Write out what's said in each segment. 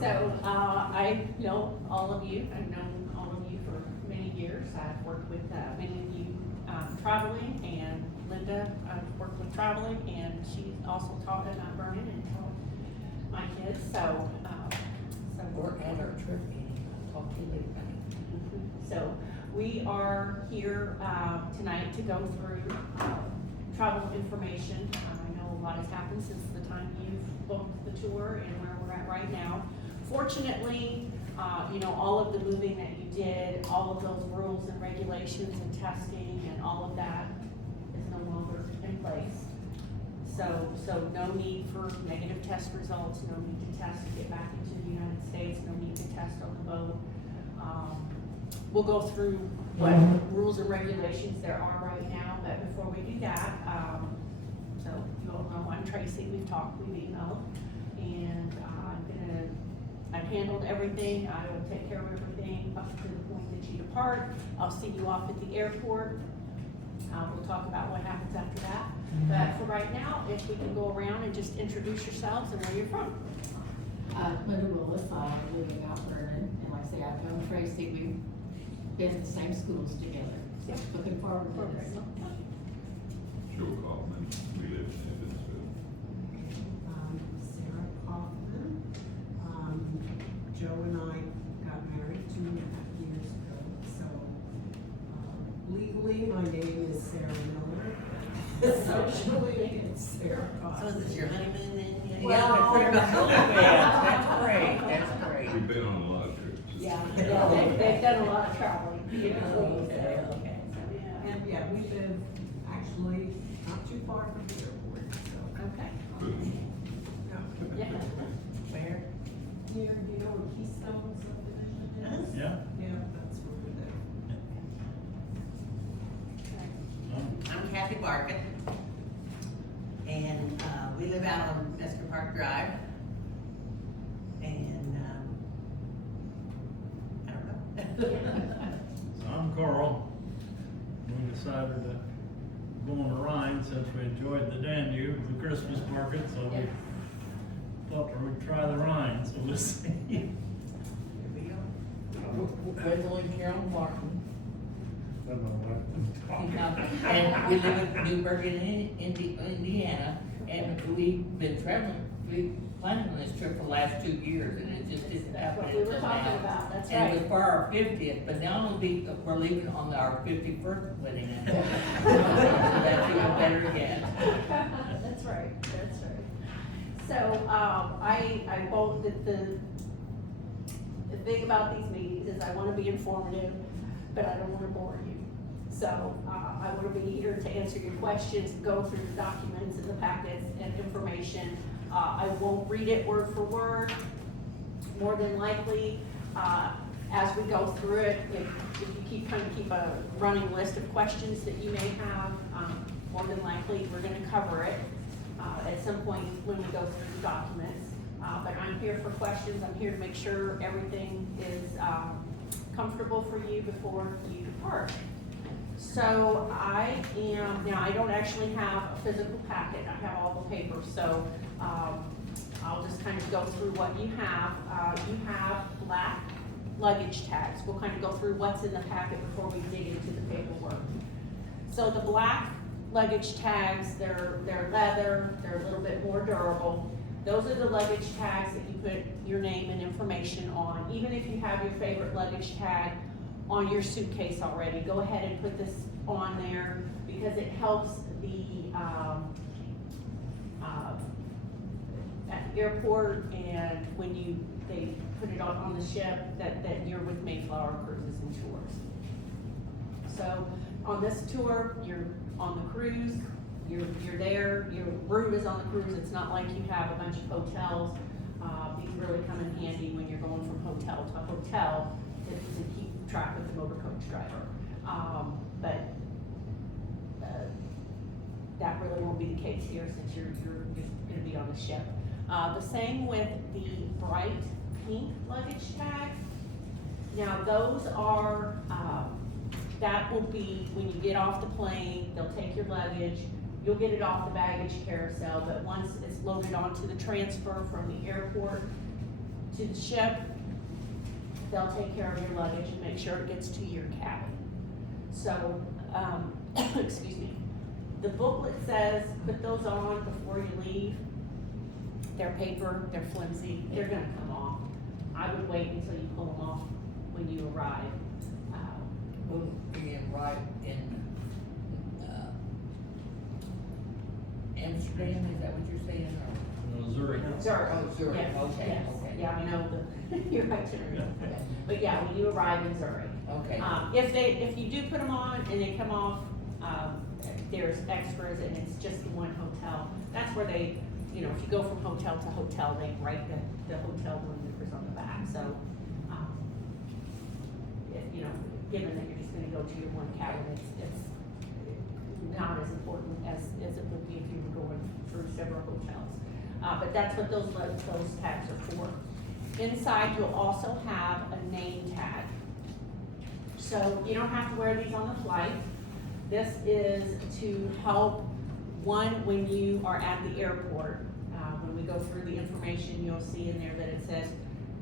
So, I know all of you, I've known all of you for many years. I've worked with, many of you, traveling, and Linda, I've worked with traveling, and she's also taught at Mount Vernon and taught my kids, so. Or at our trip meeting, I'll talk to you later. So, we are here, tonight to go through, travel information. I know a lot has happened since the time you've booked the tour and where we're at right now. Fortunately, all of the moving that you did, all of those rules and regulations and testing and all of that is no longer in place. So no need for negative test results, no need to test to get back into the United States, no need to test on the boat. We'll go through what rules and regulations there are right now, but before we do that, so you all know I'm Tracy, we've talked, we've emailed, and I've handled everything. I will take care of everything up to the point that you depart. I'll see you off at the airport. We'll talk about what happens after that. But for right now, if we can go around and just introduce yourselves and where you're from. Linda Willis, I live in Mount Vernon, and like I say, I've known Tracy, we've been in the same schools together. Yep. Looking forward to this. Joe Kaufman, we live in Evansville. Sarah Kaufman. Joe and I got married 2.5 years ago, so legally my name is Sarah Miller. Socially, it's Sarah So Kaufman. is this your honeymoon then? Well, That's great, that's great. We've been on a lot of trips. Yeah, they've done a lot of traveling. in between, so, Okay. yeah. And yeah, we live actually not too far from the airport, so. Okay. Yeah. Yeah. Where? Here, do you know where Keystone subdivision is? Yeah. Yeah, that's where we live. I'm Kathy Barkin. And, we live out on Mesker Park Drive. And, I don't know. So I'm Carl. We decided to go on the Rhine since we enjoyed the Danube, the Christmas market, so we thought we would try the Rhine, so we'll see. Here we go. Gwendolyn Carol Martin. And we live in Newburgh, Indiana, and we've been traveling, we've planning on this trip for the last 2 years, and it just didn't That's happen what we were until talking now. about, that's And it right. was for our 50th, but now we're leaving on our 51st wedding anniversary. So that's even better again. That's right, that's right. So, I won't, the thing about these meetings is I wanna be informative, but I don't wanna bore you. So, I wanna be here to answer your questions, go through the documents and the packets and information. I won't read it word for word. More than likely, as we go through it, if you kind of keep a running list of questions that you may have, more than likely, we're gonna cover it at some point when we go through the documents. But I'm here for questions. I'm here to make sure everything is comfortable for you before you depart. So I don't actually have a physical packet. I have all the papers, so I'll just kind of go through what you have. You have black luggage tags. We'll kind of go through what's in the packet before we dig into the paperwork. So the black luggage tags, they're leather, they're a little bit more durable. Those are the luggage tags that you put your name and information on. Even if you have your favorite luggage tag on your suitcase already, go ahead and put this on there because it helps the at the airport and when they put it on the ship that you're with Mayflower Cruises and Tours. So on this tour, you're on the cruise, you're there, your room is on the cruise. It's not like you have a bunch of hotels. These really come in handy when you're going from hotel to hotel to keep track of the motor coach driver. But that really won't be the case here since you're just gonna be on the ship. The same with the bright pink luggage tags. Now those are, that will be when you get off the plane, they'll take your luggage, you'll get it off the baggage carousel, but once it's loaded onto the transfer from the airport, to the ship. They'll take care of your luggage and make sure it gets to your cabin. So, excuse me. The booklet says put those on before you leave. They're paper, they're flimsy, they're gonna come off. I would wait until you pull them off when you arrive. We'll be in right in, Amsterdam, is that what you're saying, or? Zurich. Zurich. Oh, Zurich, Yes, okay, yes. okay. Yeah, I know your itinerary. Yeah. But yeah, when you arrive in Zurich. Okay, If you do put them on and they come off, there's extras and it's just the one hotel. That's where they, you know, if you go from hotel to hotel, they write the hotel room numbers on the back, so, you know, given that you're just gonna go to your one cabin, it's not as important as it would be if you were going through several hotels. But that's what those tags are for. Inside, you'll also have a name tag. So you don't have to wear these on the flight. This is to help, one, when you are at the airport. When we go through the information, you'll see in there that it says,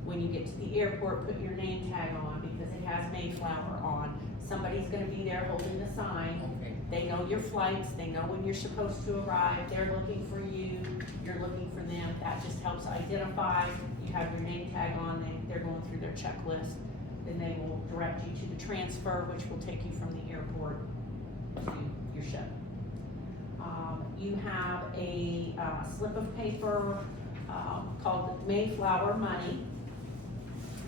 when you get to the airport, put your name tag on because it has Mayflower on. Somebody's gonna be there holding the sign. okay, They know your flights, they know when you're supposed to arrive, they're looking for you, you're looking for them. That just helps identify. You have your name tag on, they're going through their checklist. Then they will direct you to the transfer, which will take you from the airport to your ship. You have a slip of paper called Mayflower Money,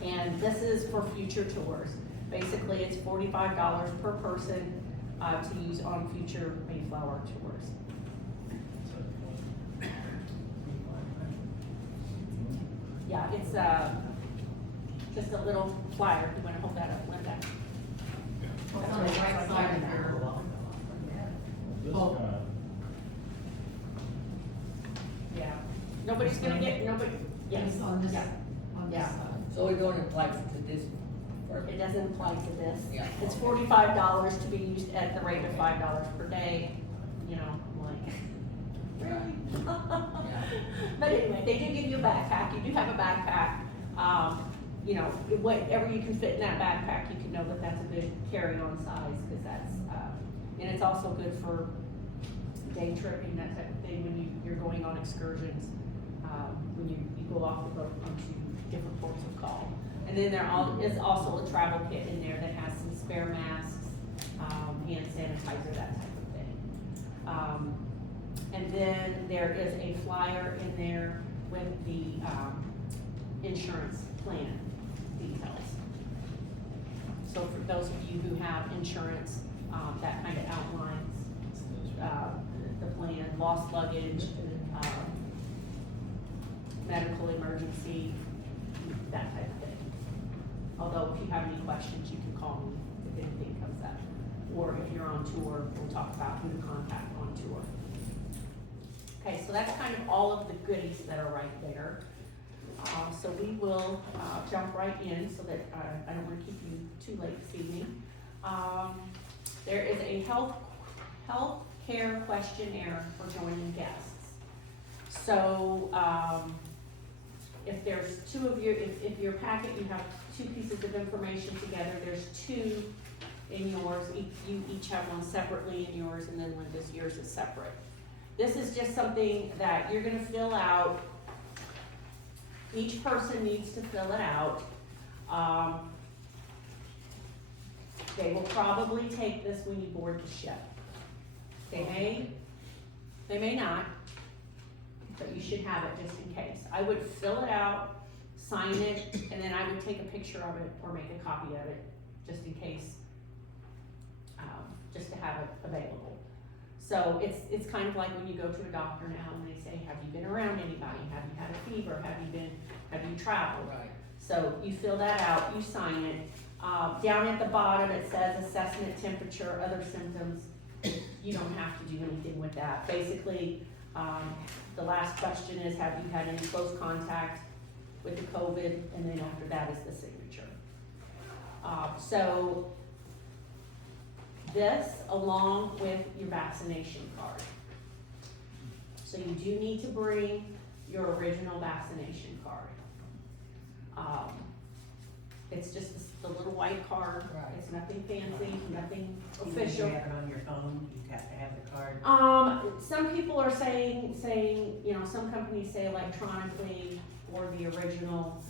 and this is for future tours. Basically, it's $45 per person to use on future Mayflower tours. Yeah, it's just a little flyer. You want to hold that up, Linda? What's on the right side of your, This Oh. guy. Yeah. Nobody's gonna get, nobody, yes, it's on this, yeah. on this Yeah. side. so we don't apply to this first? It doesn't apply to this. Yeah. It's $45 to be used at the rate of $5 per day, you know, I'm like, really? But anyway, they do give you a backpack, you do have a backpack. You know, whatever you can fit in that backpack, you can know that that's a good carry-on size, cause that's, and it's also good for day tripping, that type of thing, when you're going on excursions, when you go off the boat onto different ports of call. And then there is also a travel kit in there that has some spare masks, hand sanitizer, that type of thing. And then there is a flyer in there with the, insurance plan details. So for those of you who have insurance, that kind of outlines, the plan, lost luggage, medical emergency, that type of thing. Although if you have any questions, you can call me if anything comes up. Or if you're on tour, we'll talk about who to contact on tour. Okay, so that's kind of all of the goodies that are right there. So we will jump right in so that I don't want to keep you too late this evening. There is a health care questionnaire for joining guests. So if there's two of you, if your packet, you have two pieces of information together, there's two in yours. You each have one separately in yours, and then Linda's, yours is separate. This is just something that you're gonna fill out. Each person needs to fill it out. They will probably take this when you board the ship. They may not, but you should have it just in case. I would fill it out, sign it, and then I would take a picture of it or make a copy of it, just in case, just to have it available. So it's kind of like when you go to a doctor now and they say, have you been around anybody? Have you had a fever? Have you traveled? Right. So you fill that out, you sign it. Down at the bottom, it says assessment, temperature, other symptoms. You don't have to do anything with that. Basically, the last question is, have you had any close contact with the COVID? And then after that is the signature. So this, along with your vaccination card. So you do need to bring your original vaccination card. It's just the little white card, Right. it's nothing fancy, nothing Even if you official. have it on your phone, you have to have the card. Some people are saying, you know, some companies say electronically or the original.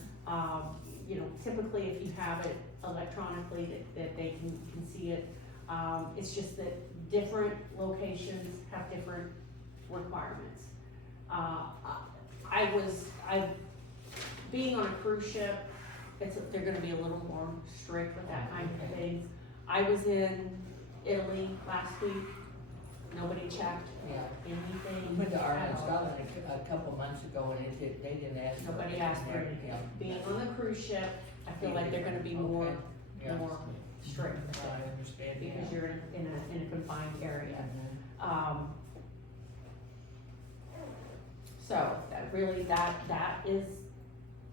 You know, typically if you have it electronically, that they can see it. It's just that different locations have different requirements. Being on a cruise ship, they're gonna be a little more strict with that kind of things. I was in Italy last week, nobody checked Yeah. anything. We went to Ireland, at all. Scotland a couple months ago, and they didn't ask. for Nobody it. asked for anything. Yeah. Being on the cruise ship, I feel like they're gonna be more, Okay. Yeah. more strict with I it, understand, yeah. because you're in a confined area. Mhm. So, that is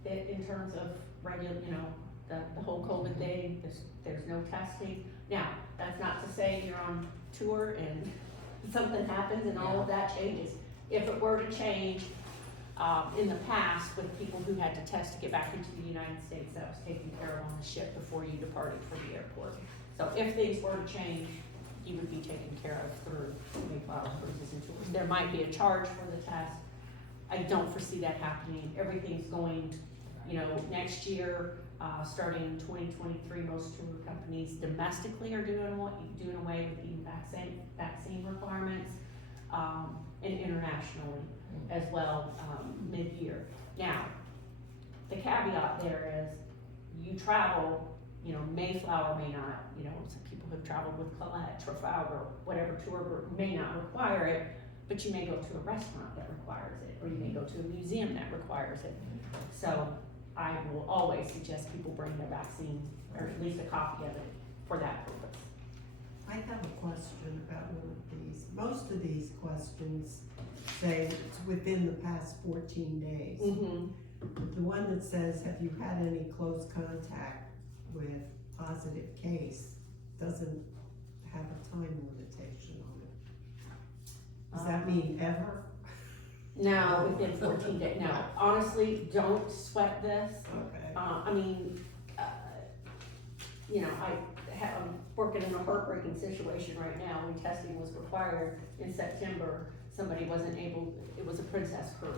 it in terms of regular, you know, the whole COVID thing, there's no testing. Now, that's not to say you're on tour and something happens and all of that changes. If it were to change, in the past with people who had to test to get back into the United States, that was taken care of on the ship before you departed from the airport. So if things were to change, you would be taken care of through Mayflower Cruises and Tours. There might be a charge for the test. I don't foresee that happening. Everything's going, you know, next year, starting in 2023, most tour companies domestically are doing away with even vaccine requirements, and internationally as well, mid-year. Now, the caveat there is, you travel, you know, Mayflower may not, you know, some people who've traveled with Colette, Trafalgar, whatever tour group may not require it, but you may go to a restaurant that requires it, or you may go to a museum that requires it. So I will always suggest people bring their vaccine, or at least a copy of it, for that purpose. I have a question about one of these. Most of these questions say it's within the past 14 days. Mm-hmm. But the one that says, have you had any close contact with positive case, doesn't have a time limitation on it. Does that mean ever? No, within 14 days, no. Honestly, don't sweat this. Okay. I mean, you know, I'm working in a heartbreaking situation right now when testing was required in September. Somebody wasn't able, it was a princess cruise,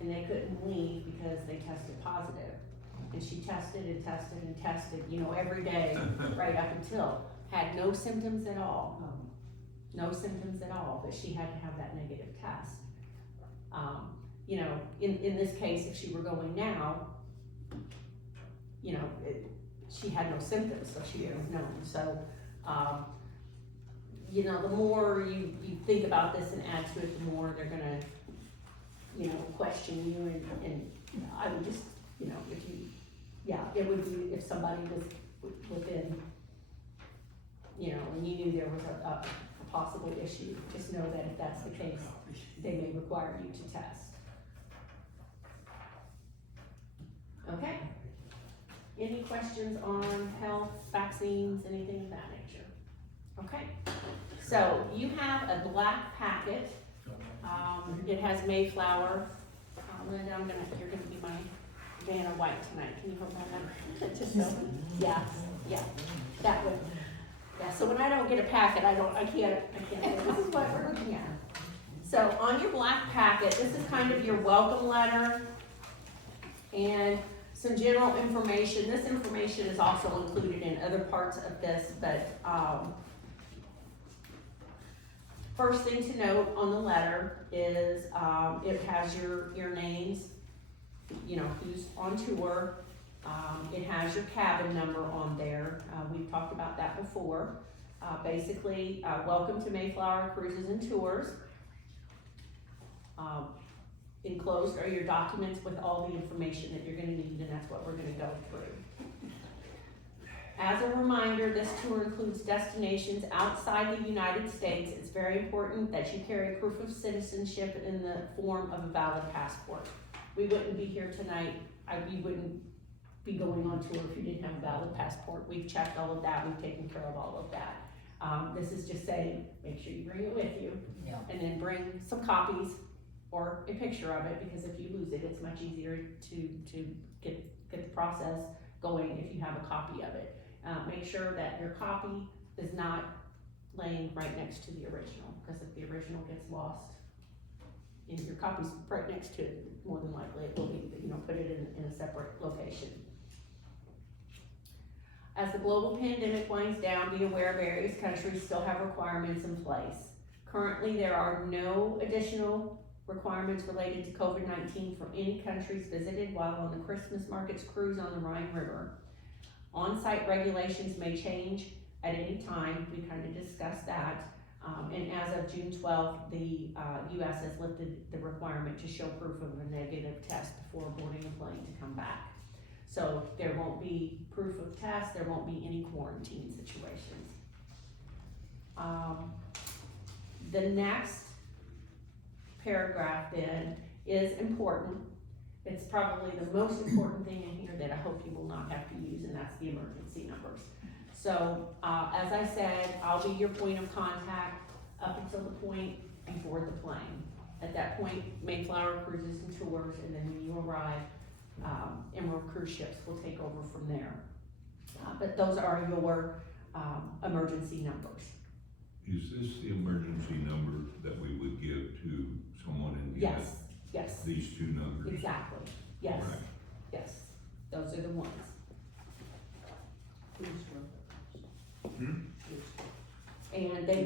and they couldn't leave because they tested positive. And she tested and tested and tested, you know, every day, right up until, had no symptoms at all. No symptoms at all, but she had to have that negative test. You know, in this case, if she were going now, you know, she had no symptoms, so she didn't know. So, you know, the more you think about this and add to it, the more they're gonna, you know, question you, and I would just, you know, if you, yeah, it would be if somebody was within, you know, and you knew there was a possible issue, just know that if that's the case, they may require you to test. Okay? Any questions on health, vaccines, anything of that nature? Okay, so you have a black packet. It has Mayflower. Linda, you're gonna be my Vanna White tonight. Can you hold that up? Just so, yeah, that would. Yeah, so when I don't get a packet, I can't, this is what we're looking at. So on your black packet, this is kind of your welcome letter and some general information. This information is also included in other parts of this, but, first thing to note on the letter is, it has your names, you know, who's on tour. It has your cabin number on there. We've talked about that before. Basically, welcome to Mayflower Cruises and Tours. Enclosed are your documents with all the information that you're gonna need, and that's what we're gonna go through. As a reminder, this tour includes destinations outside the United States. It's very important that you carry proof of citizenship in the form of a valid passport. We wouldn't be here tonight, we wouldn't be going on tour if you didn't have a valid passport. We've checked all of that, we've taken care of all of that. This is just saying, make sure you bring it with you, Yeah. and then bring some copies or a picture of it, because if you lose it, it's much easier to get the process going if you have a copy of it. Make sure that your copy is not laying right next to the original, because if the original gets lost, and your copy's right next to it, more than likely it will be, put it in a separate location. As the global pandemic winds down, be aware various countries still have requirements in place. Currently, there are no additional requirements related to COVID-19 from any countries visited while on the Christmas markets cruise on the Rhine River. On-site regulations may change at any time, we kind of discussed that. And as of June 12th, the US has lifted the requirement to show proof of a negative test before boarding a plane to come back. So there won't be proof of test, there won't be any quarantine situations. The next paragraph then is important. It's probably the most important thing in here that I hope you will not have to use, and that's the emergency numbers. So, as I said, I'll be your point of contact up until the point you board the plane. At that point, Mayflower Cruises and Tours, and then when you arrive, Emerald Cruise Ships will take over from there. But those are your emergency numbers. Is this the emergency number that we would give to someone in the event? Yes, yes, These two numbers? exactly, yes, Right. yes, those are the ones. And they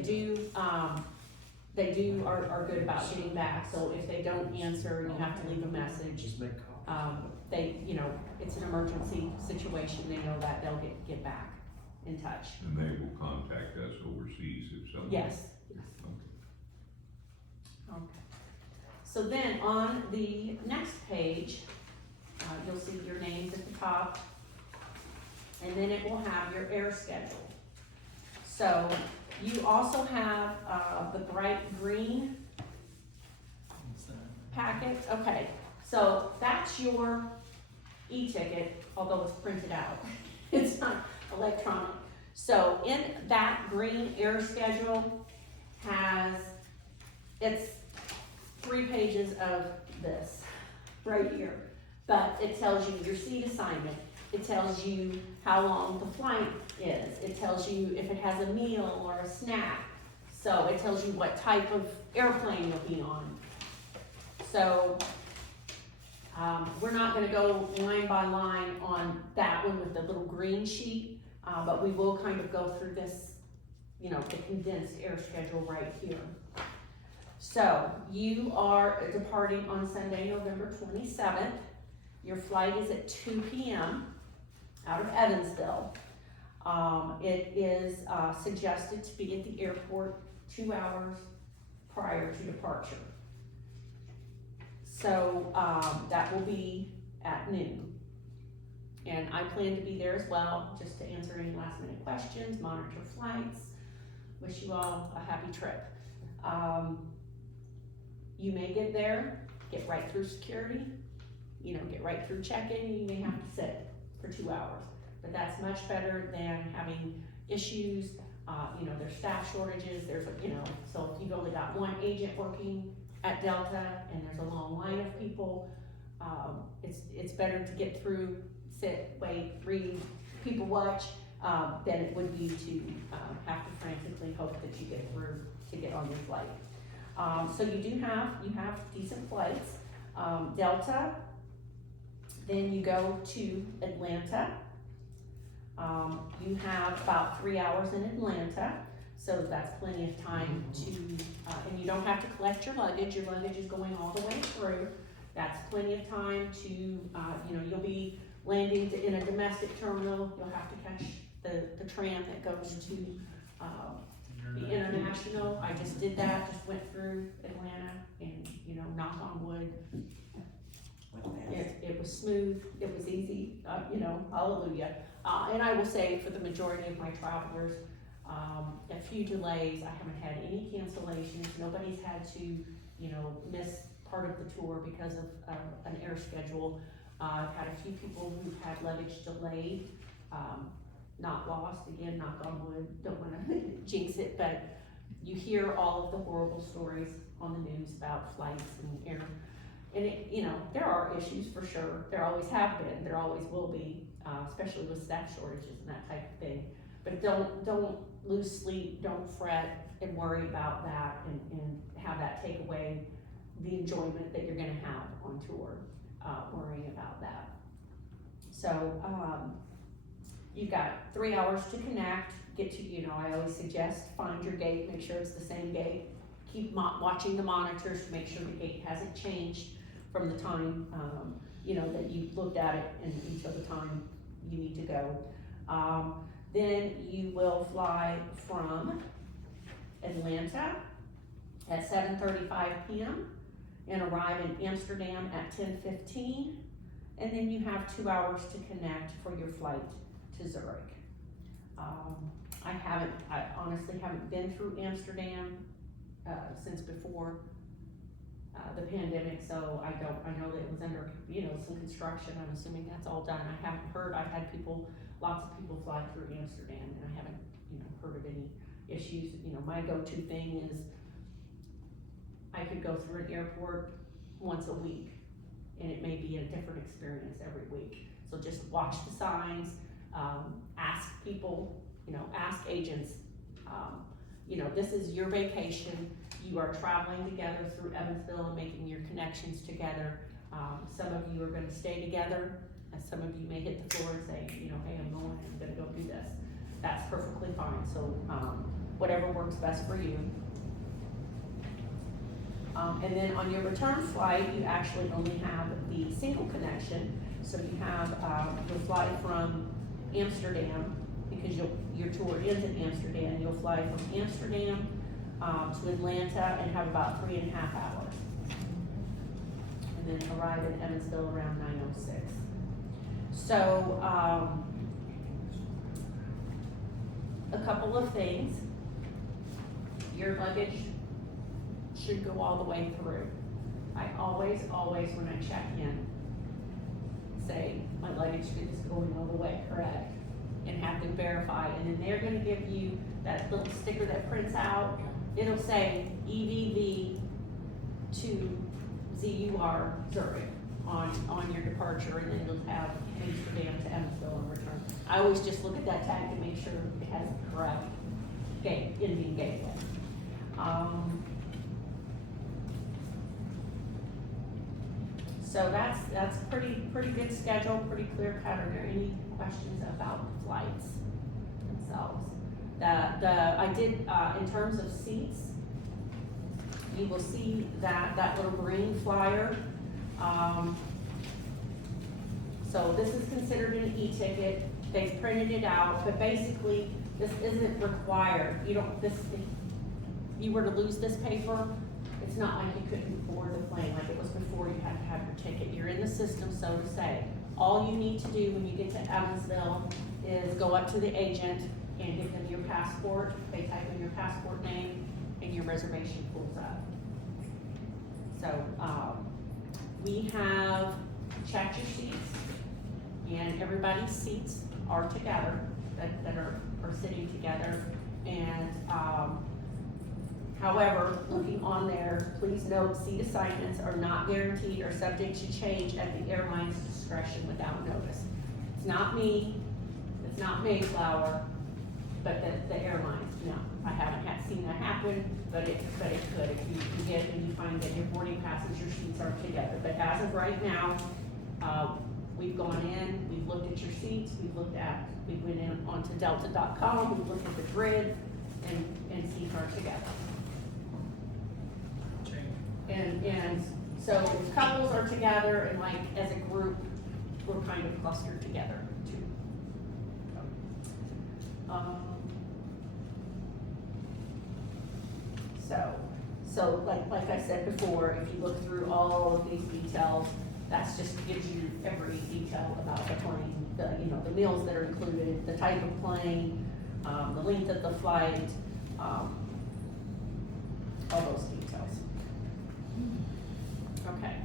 are good about getting back, so if they don't answer and you have to leave a message, it's an emergency situation, they know that they'll get back in touch. And they will contact us overseas if someone. Yes. Okay. Okay. So then on the next page, you'll see your names at the top, and then it will have your air schedule. So you also have the bright green packet. Okay, so that's your e-ticket, although it's printed out. It's not electronic. So in that green air schedule it's 3 pages of this right here. But it tells you your seat assignment. It tells you how long the flight is. It tells you if it has a meal or a snack. So it tells you what type of airplane you'll be on. So we're not gonna go line by line on that one with the little green sheet, but we will kind of go through this, the condensed air schedule right here. So you are departing on Sunday, November 27th. Your flight is at 2 p.m. out of Evansville. It is suggested to be at the airport 2 hours prior to departure. So that will be at noon. And I plan to be there as well, just to answer any last minute questions, monitor flights. Wish you all a happy trip. You may get there, get right through security, get right through check-in, you may have to sit for 2 hours. But that's much better than having issues, there's staff shortages, so if you've only got one agent working at Delta and there's a long line of people, it's better to get through, sit, wait, read, people watch, than it would be to have to frantically hope that you get through to get on your flight. So you have decent flights. Delta, then you go to Atlanta. You have about 3 hours in Atlanta, so that's plenty of time to, and you don't have to collect your luggage is going all the way through. That's plenty of time to, you'll be landing in a domestic terminal, you'll have to catch the tram that goes to the international. I just did that, just went through Atlanta, and knock on wood, it was smooth, it was easy, hallelujah. And I will say for the majority of my travelers, a few delays, I haven't had any cancellations, nobody's had to, miss part of the tour because of an air schedule. I've had a few people who've had luggage delayed, not lost, again, knock on wood, don't wanna jinx it, but you hear all of the horrible stories on the news about flights and air. And it, you know, there are issues for sure, there always have been, there always will be, especially with staff shortages and that type of thing. But don't lose sleep, don't fret and worry about that and have that take away the enjoyment that you're gonna have on tour, worrying about that. So, you've got 3 hours to connect, get to, you know, I always suggest find your gate, make sure it's the same gate. Keep watching the monitors to make sure the gate hasn't changed from the time, you know, that you looked at it and until the time you need to go. Then you will fly from Atlanta at 7:35 p.m. and arrive in Amsterdam at 10:15. And then you have 2 hours to connect for your flight to Zurich. I honestly haven't been through Amsterdam since before the pandemic, so I know that it was under, you know, some construction. I'm assuming that's all done. I haven't heard, I've had lots of people fly through Amsterdam, and I haven't, you know, heard of any issues. You know, my go-to thing is I could go through an airport once a week, and it may be a different experience every week. So just watch the signs, ask people, you know, ask agents, you know, this is your vacation. You are traveling together through Evansville and making your connections together. Some of you are gonna stay together, and some of you may hit the floor and say, you know, hey, I'm gonna go do this. That's perfectly fine, so whatever works best for you. And then on your return flight, you actually only have the single connection. So you have you'll fly from Amsterdam, because your tour ends in Amsterdam. You'll fly from Amsterdam to Atlanta and have about 3.5 hours. And then arrive in Evansville around 9:06. So a couple of things. Your luggage should go all the way through. I always, when I check in, say my luggage is going all the way correct, and have them verify, and then they're gonna give you that little sticker that prints out. It'll say EVV to ZUR Zurich on your departure, and then it'll have Amsterdam to Evansville in return. I always just look at that tag to make sure it has the correct Indian gateway. So that's pretty good schedule, pretty clear cut. Are there any questions about the flights themselves? I did, in terms of seats, you will see that little green flyer. So this is considered an e-ticket. They've printed it out, but basically this isn't required. If you were to lose this paper, it's not like you couldn't board the plane like it was before. You had to have your ticket. You're in the system, so to say. All you need to do when you get to Evansville is go up to the agent and give them your passport. They type in your passport name and your reservation pulls up. So we have checked your seats, and everybody's seats are together, that are sitting together. And however, looking on there, please note seat assignments are not guaranteed or subject to change at the airline's discretion without notice. It's not me, it's not Mayflower, but the airlines. No, I haven't seen that happen, but it could if you get and you find that your boarding passenger seats aren't together. But as of right now, we've gone in, we've looked at your seats, we went in onto delta.com, we looked at the grid, and seats are together. And so if couples are together, and like as a group, we're kind of clustered together too. So like I said before, if you look through all of these details, that's just gives you every detail about the plane, the meals that are included, the type of plane, the length of the flight, all those details. Okay.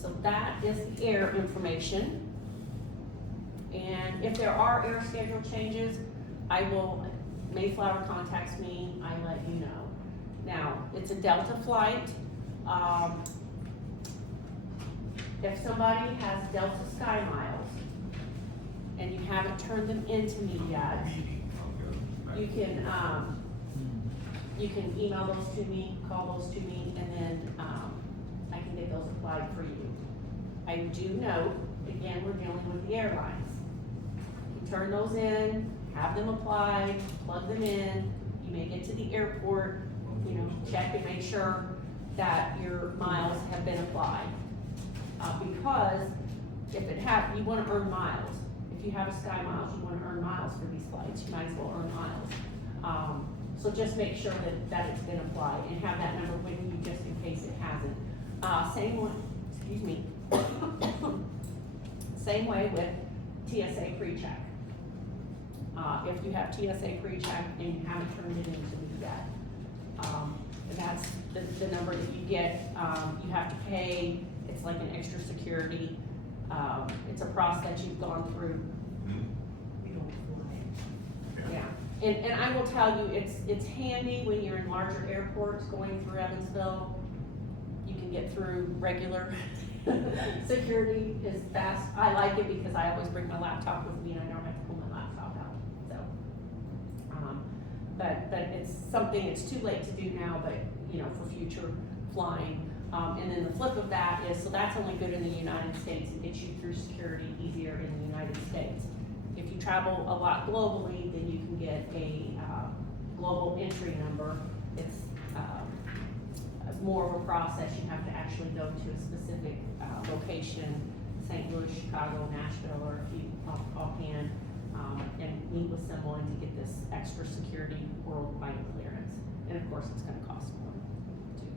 So that is the air information. And if there are air schedule changes, I will Mayflower contacts me, I let you know. Now, it's a Delta flight. If somebody has Delta Sky Miles and you haven't turned them into me yet, Meeting, I'll go. you can email those to me, call those to me, and then, I can get those applied for you. I do note, again, we're dealing with the airlines. You turn those in, have them applied, plug them in, you may get to the airport, check and make sure that your miles have been applied. Because if you wanna earn miles. If you have a Sky Miles, you wanna earn miles for these flights, you might as well earn miles. So just make sure that it's been applied and have that number with you just in case it hasn't. Same one, excuse me. Same way with TSA pre-check. If you have TSA pre-check and you haven't turned it into me yet, that's the number that you get. You have to pay, it's like an extra security. It's a process you've gone through. We don't fly. Yeah, and I will tell you, it's handy when you're in larger airports going through Evansville. You can get through regular security is fast. I like it because I always bring my laptop with me and I don't have to pull my laptop out, so. But it's something, it's too late to do now, but, for future flying. And then the flip of that is, so that's only good in the United States. It gets you through security easier in the United States. If you travel a lot globally, then you can get a global entry number. It's more of a process. You have to actually go to a specific location, St. Louis, Chicago, Nashville, or if you offhand, and meet with someone to get this extra security worldwide clearance. And of course, it's gonna cost more too.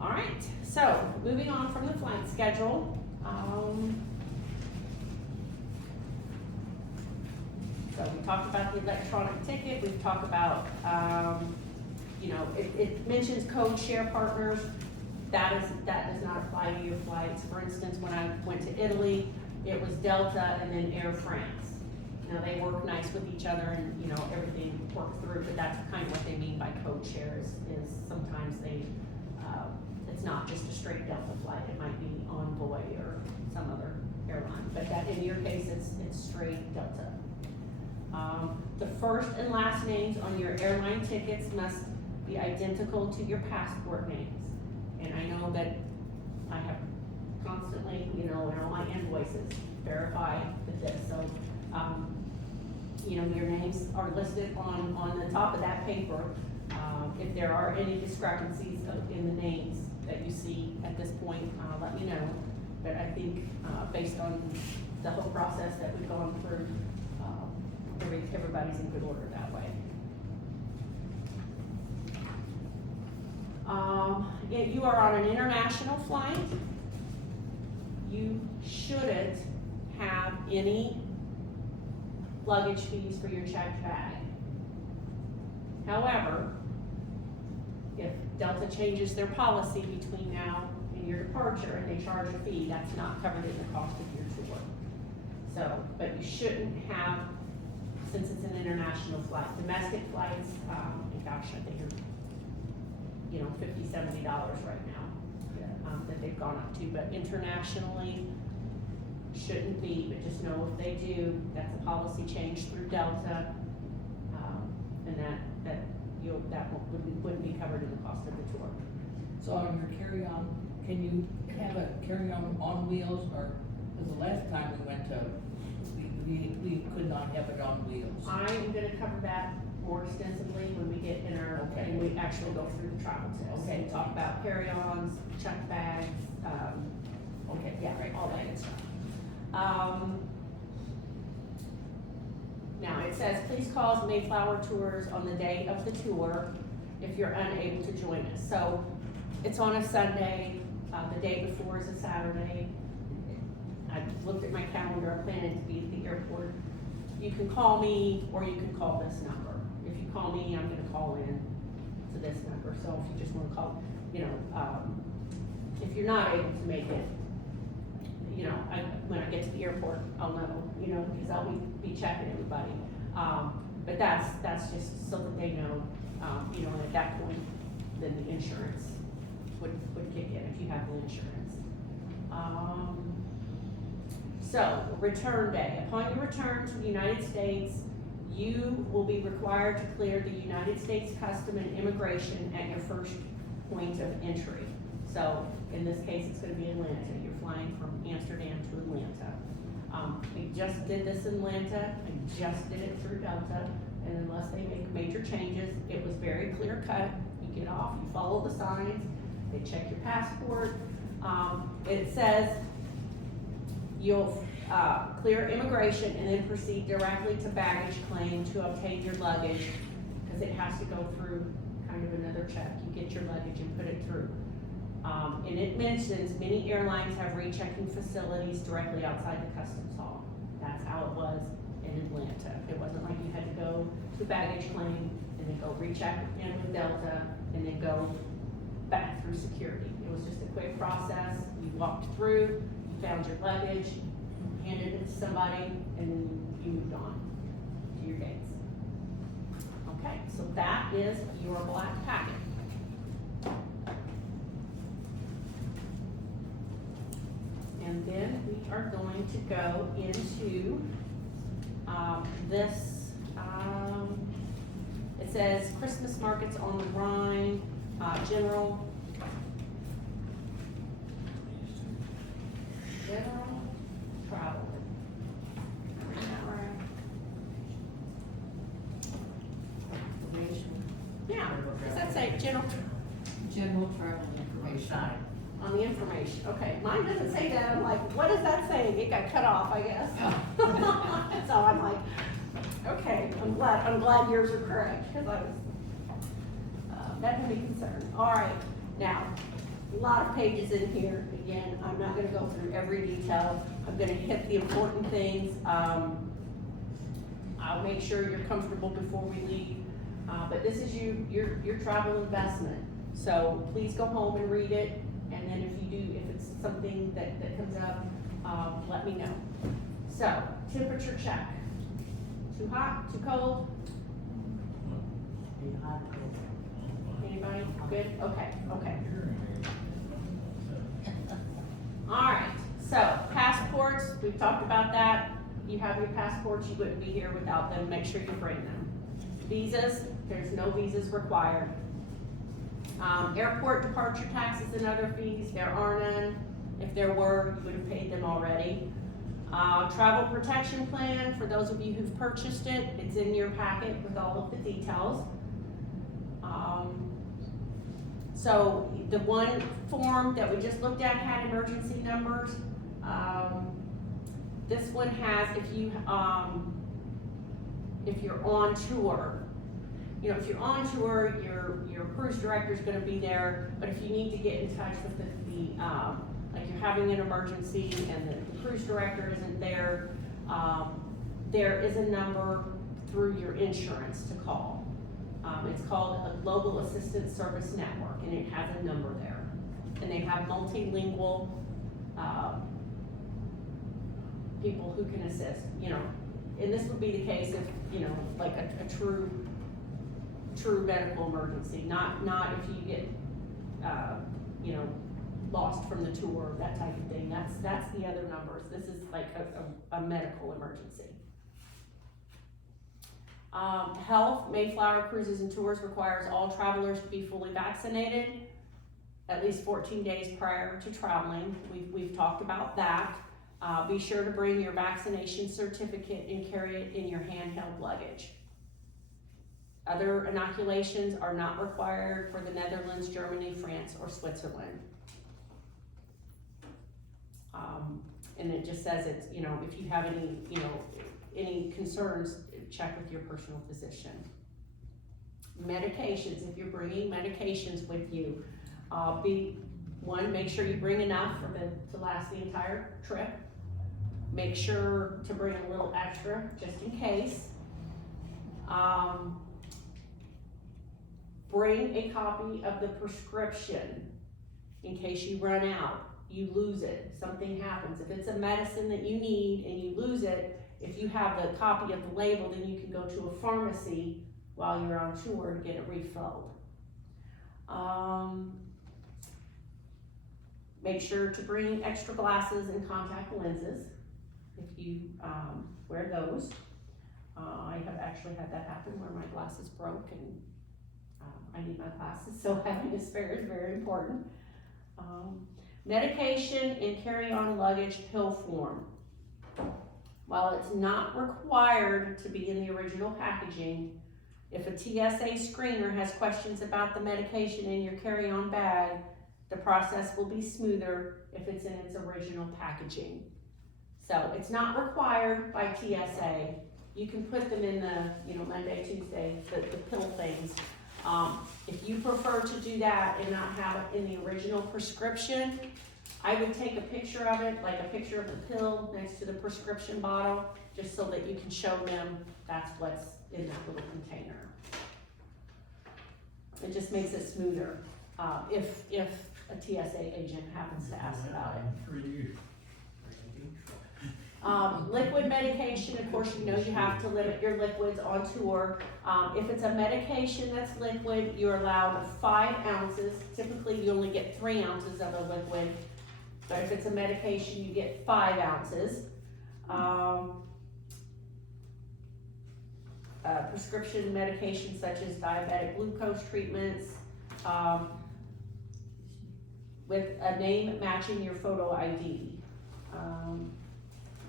All right, so moving on from the flight schedule. So we talked about the electronic ticket, we've talked about, it mentions code share partners. That does not apply to your flights. For instance, when I went to Italy, it was Delta and then Air France. Now, they work nice with each other and, everything worked through, but that's kind of what they mean by code shares, is sometimes it's not just a straight Delta flight, it might be Envoy or some other airline, but that, in your case, it's straight Delta. The first and last names on your airline tickets must be identical to your passport names. And I know that I have constantly, in all my invoices, verify this, so, your names are listed on the top of that paper. If there are any discrepancies in the names that you see at this point, let me know. But I think, based on the whole process that we've gone through, everybody's in good order that way. If you are on an international flight, you shouldn't have any luggage fees for your checked bag. However, if Delta changes their policy between now and your departure and they charge a fee, that's not covered in the cost of your tour. So, but you shouldn't have, since it's an international flight. Domestic flights, gosh, I think are, $50, $70 right now, that they've gone up to, but internationally, shouldn't be, but just know if they do, that's a policy change through Delta, and that wouldn't be covered in the cost of the tour. So on your carry-on, can you have a carry-on on wheels, or, because the last time we went to, we could not have it on wheels? I'm gonna cover that more extensively when we get in our, Okay. and we actually go through the travel test. Okay. And talk about carry-ons, check bags, Okay, yeah, great. all that good stuff. Now, it says, please call Mayflower Tours on the day of the tour if you're unable to join us. So, it's on a Sunday, the day before is a Saturday. I looked at my calendar, I planned to be at the airport. You can call me, or you can call this number. If you call me, I'm gonna call in to this number, so if you just wanna call, if you're not able to make it, when I get to the airport, I'll know, because I'll be checking everybody. But that's just so that they know, you know, and at that point, then the insurance would kick in if you have the insurance. So, return day. Upon your return to the United States, you will be required to clear the United States Custom and Immigration at your first point of entry. So, in this case, it's gonna be Atlanta. You're flying from Amsterdam to Atlanta. We just did this in Atlanta, I just did it through Delta, and unless they make major changes, it was very clear cut. You get off, you follow the signs, they check your passport. It says you'll clear immigration and then proceed directly to baggage claim to obtain your luggage, because it has to go through kind of another check. You get your luggage and put it through. And it mentions many airlines have rechecking facilities directly outside the customs hall. That's how it was in Atlanta. It wasn't like you had to go to baggage claim and then go recheck in with Delta and then go back through security. It was just a quick process. You walked through, you found your luggage, handed it to somebody, and then you moved on to your gates. Okay, so that is your black packet. And then we are going to go into this, it says Christmas markets on the Rhine, general travel. Is that right? Yeah, does that say general? General travel information. On the information, okay, mine doesn't say that, I'm like, what is that saying? It got cut off, I guess. So I'm like, okay, I'm glad yours are correct, because I was, that can be concerned. All right, now, a lot of pages in here, again, I'm not gonna go through every detail, I'm gonna hit the important things. I'll make sure you're comfortable before we leave, but this is your travel investment, so please go home and read it. And then if you do, if it's something that comes up, let me know. So, temperature check. Too hot, too cold? Anybody? Good? Okay. All right, so passports, we've talked about that. You have your passports, you wouldn't be here without them. Make sure you bring them. Visas, there's no visas required. Airport departure taxes and other fees, there are none. If there were, you would have paid them already. Travel protection plan, for those of you who've purchased it, it's in your packet with all of the details. So the one form that we just looked at had emergency numbers. This one has, if you're on tour, you know, if you're on tour, your cruise director's gonna be there, but if you need to get in touch with like you're having an emergency and the cruise director isn't there, there is a number through your insurance to call. It's called a Global Assistance Service Network, and it has a number there. And they have multilingual people who can assist, you know. And this would be the case if, you know, like a true medical emergency, not if you get, you know, lost from the tour, that type of thing. That's the other numbers. This is like a medical emergency. Health, Mayflower Cruises and Tours requires all travelers to be fully vaccinated at least 14 days prior to traveling. We've talked about that. Be sure to bring your vaccination certificate and carry it in your handheld luggage. Other inoculations are not required for the Netherlands, Germany, France, or Switzerland. And it just says it's, you know, if you have any, you know, any concerns, check with your personal physician. Medications, if you're bringing medications with you, make sure you bring enough to last the entire trip. Make sure to bring a little extra just in case. Bring a copy of the prescription in case you run out, you lose it, something happens. If it's a medicine that you need and you lose it, If you have the copy of the label, then you can go to a pharmacy while you're on tour to get it refilled. Make sure to bring extra glasses and contact lenses if you wear those. I have actually had that happen where my glasses broke and I need my glasses, so having a spare is very important. Medication and carry-on luggage pill form. While it's not required to be in the original packaging, if a TSA screener has questions about the medication in your carry-on bag, the process will be smoother if it's in its original packaging. So it's not required by TSA. You can put them in the, Monday, Tuesday, the pill things. If you prefer to do that and not have it in the original prescription, I would take a picture of it, like a picture of the pill next to the prescription bottle, just so that you can show them that's what's in that little container. It just makes it smoother, if a TSA agent happens to ask about it. For you. Liquid medication, of course, you have to limit your liquids on tour. If it's a medication that's liquid, you're allowed 5 ounces. Typically, you only get 3 ounces of a liquid, but if it's a medication, you get 5 ounces. Prescription medications such as diabetic glucose treatments, with a name matching your photo ID.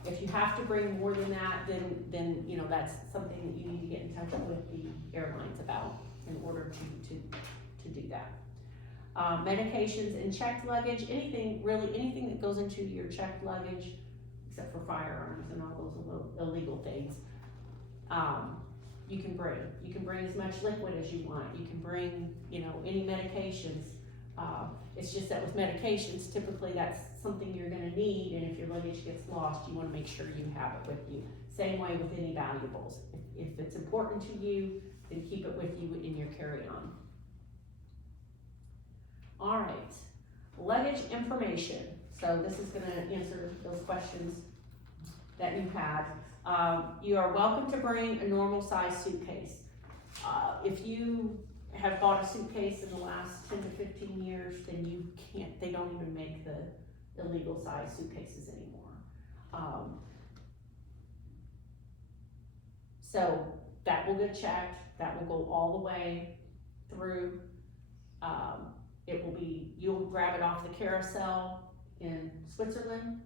If you have to bring more than that, then that's something that you need to get in touch with the airlines about in order to do that. Medications and checked luggage, anything that goes into your checked luggage, except for firearms and all those illegal things, you can bring. You can bring as much liquid as you want. You can bring, any medications. It's just that with medications, typically that's something you're gonna need, and if your luggage gets lost, you wanna make sure you have it with you. Same way with any valuables. If it's important to you, then keep it with you in your carry-on. All right, luggage information. So this is gonna answer those questions that you had. You are welcome to bring a normal size suitcase. If you have bought a suitcase in the last 10 to 15 years, then they don't even make the illegal size suitcases anymore. So that will get checked, that will go all the way through. You'll grab it off the carousel in Switzerland,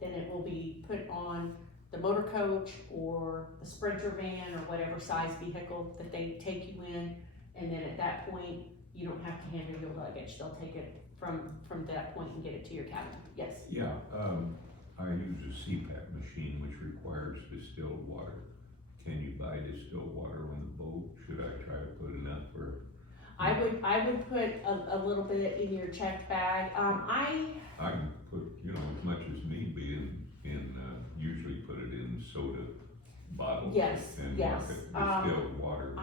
then it will be put on the motor coach or the Sprinter van or whatever size vehicle that they take you in, and then at that point, you don't have to handle your luggage. They'll take it from that point and get it to your cabin. Yes? Yeah, I use a CPAP machine which requires distilled water. Can you buy distilled water on the boat? Should I try to put enough for? I would put a little bit in your checked bag. I can put, as much as need be in usually put it in soda bottles. Yes, and yes. market distilled water. but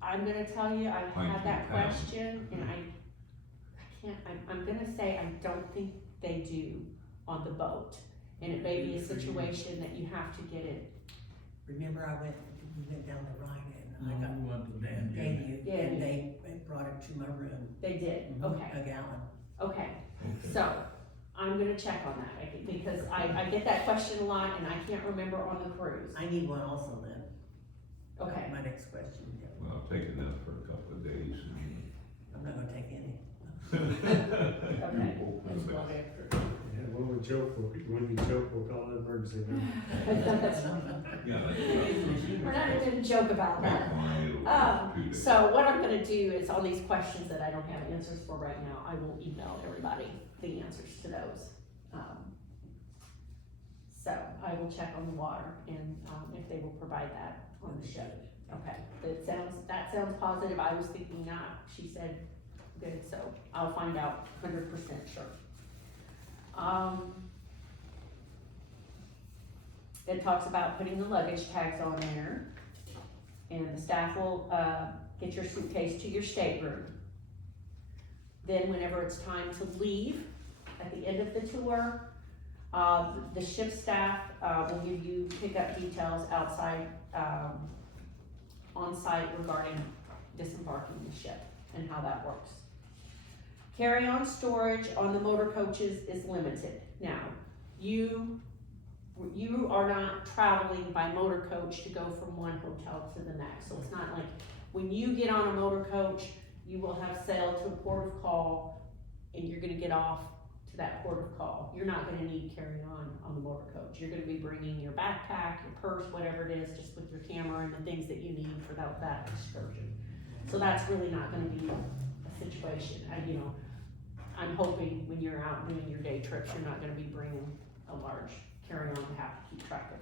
I'm gonna tell you, I've had that 19 pounds. question, and I'm gonna say I don't think they do on the boat. And it may be a situation that you have to get it. Remember we went down the Rhine and I got We went to Danube. Danube, Yeah. and they brought it to my room, They did, a okay, gallon. okay. So, I'm gonna check on that, because I get that question a lot, and I can't remember on the cruise. I need one also then. Okay, My next question, Well, I'll take enough for a couple of days. I'm not gonna take any. okay. That's what I Yeah, when we choke, we'll call it emergency. Yeah, that's We're not even gonna joke about that. So what I'm gonna do is on these questions that I don't have answers for right now, I will email everybody the answers to those. So I will check on the water and, if they will provide that on the ship. Okay, that sounds positive. I was thinking not. She said good, so I'll find out 100% sure. It talks about putting the luggage tags on there, and the staff will, get your suitcase to your stateroom. Then whenever it's time to leave, at the end of the tour, The ship staff, will give you pickup details outside, on site regarding disembarking the ship and how that works. Carry-on storage on the motor coaches is limited. Now, you are not traveling by motor coach to go from one hotel to the next. So it's not like, when you get on a motor coach, you will have sailed to a port of call and you're gonna get off to that port of call. You're not gonna need carry-on the motor coach. You're gonna be bringing your backpack, your purse, whatever it is, just with your camera and the things that you need for that excursion. So that's really not gonna be a situation. I'm hoping when you're out doing your day trips, you're not gonna be bringing a large carry-on to have to keep track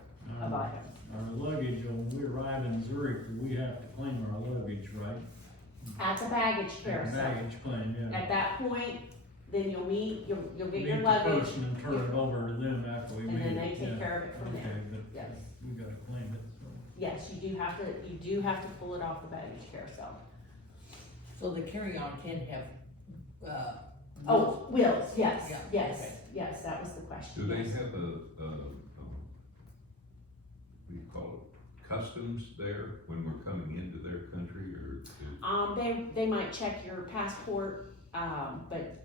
of items. Our luggage, when we arrive in Zurich, we have to claim our luggage, right? At the baggage carousel. Baggage claim, yeah. At that point, then you'll get your Meet the luggage. person and turn it over to them after we meet. And then they yeah. take care of it from there. Okay, but Yes. we gotta claim it, so. Yes, you do have to pull it off the baggage carousel. So the carry-on can have, Oh, wheels, yes, Yeah, yes, okay. yes, that was the question. Do they yes. have what do you call it, customs there when we're coming into their country, or? They might check your passport, but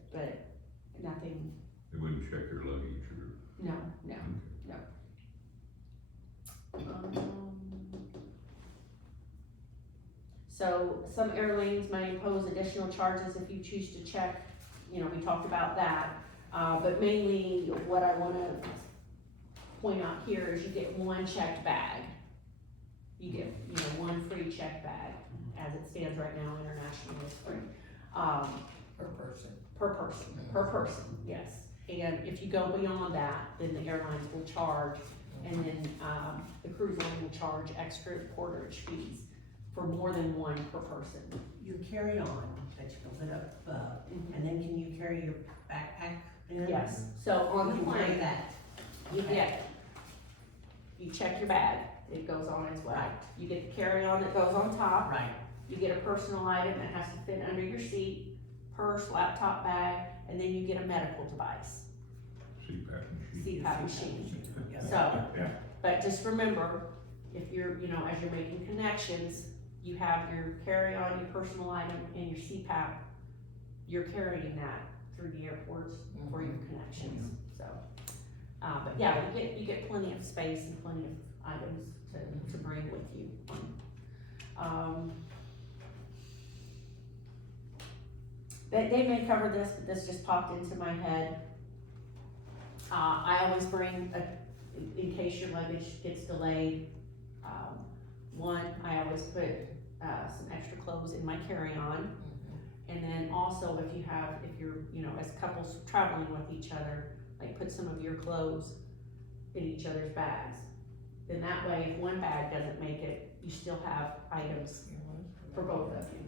nothing, They wouldn't check your luggage or? no. Okay. So some airlines may impose additional charges if you choose to check, we talked about that. But mainly what I wanna point out here is you get one checked bag. You get, one free checked bag. As it stands right now, international is free. Per person, yes. And if you go beyond that, then the airlines will charge, and then, the cruise line will charge extra porterage fees for more than one per person. You carry on, that you can put up, and then can you carry your backpack in? Yes, so on the You carry plane, that. you check your bag, it goes on its way. Right. You get the carry-on that goes on top, Right, you get a personal item that has to fit under your seat, purse, laptop bag, and then you get a medical device, CPAP machine. CPAP machine. yes. So, Yeah. but just remember, if you're, as you're making connections, you have your carry-on, your personal item, and your CPAP, you're carrying that through the airports for your connections, so. But yeah, you get plenty of space and plenty of items to bring with you. They may cover this, but this just popped into my head. I always bring, in case your luggage gets delayed, I always put some extra clothes in my carry-on. And then also if you're, as couples traveling with each other, like put some of your clothes in each other's bags. Then that way, if one bag doesn't make it, you still have items for both of you.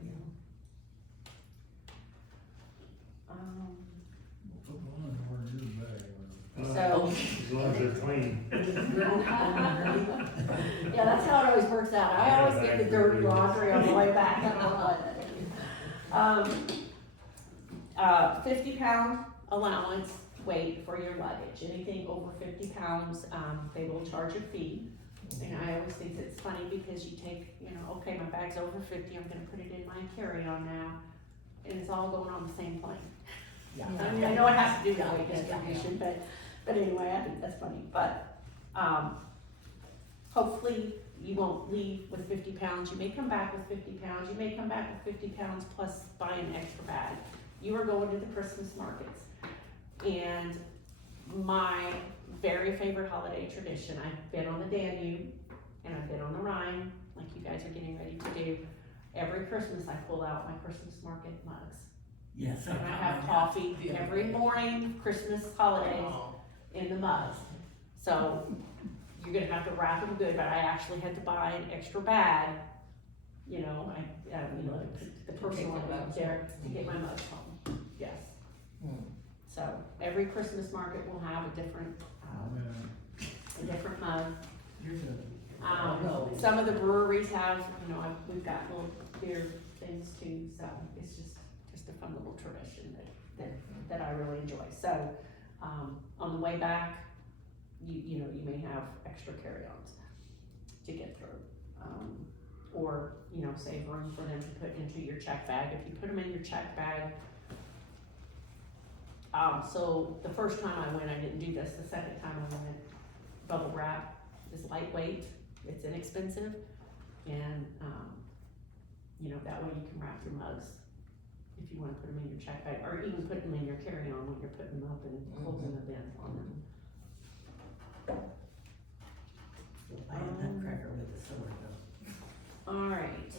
Put one over your bag. So, As long as they're clean. yeah, that's how it always works out. I always get the dirty laundry on the way back. I don't know what. 50-pound allowance weight for your luggage. Anything over 50 pounds, they will charge a fee. And I always think it's funny because you take, okay, my bag's over 50, I'm gonna put it in my carry-on now, and it's all going on the same plane. I mean, I know it has to do with weight distribution, but anyway, I think that's funny. But, hopefully you won't leave with 50 pounds. You may come back with 50 pounds. You may come back with 50 pounds plus buy an extra bag. You are going to the Christmas markets. And my very favorite holiday tradition, I've been on the Danube and I've been on the Rhine, like you guys are getting ready to do. Every Christmas I pull out my Christmas market mugs. Yes. And I have coffee every morning, Christmas holidays, in the mugs. So you're gonna have to wrap them good, but I actually had to buy an extra bag, the personal one up there to get my mugs home, yes. So every Christmas market will have a different mug. Some of the breweries have, we've got little beer things too, so it's just a fun little tradition that I really enjoy. So, on the way back, you know, you may have extra carry-ons to get through. Or, you know, save room for them to put into your check bag, if you put them in your check bag. So the first time I went, I didn't do this, the second time I went, bubble wrap is lightweight, it's inexpensive, and, you know, that way you can wrap your mugs if you wanna put them in your check bag, or even put them in your carry-on when you're putting them up and closing the bin on them. I had nutcracker with the sword though. Alright,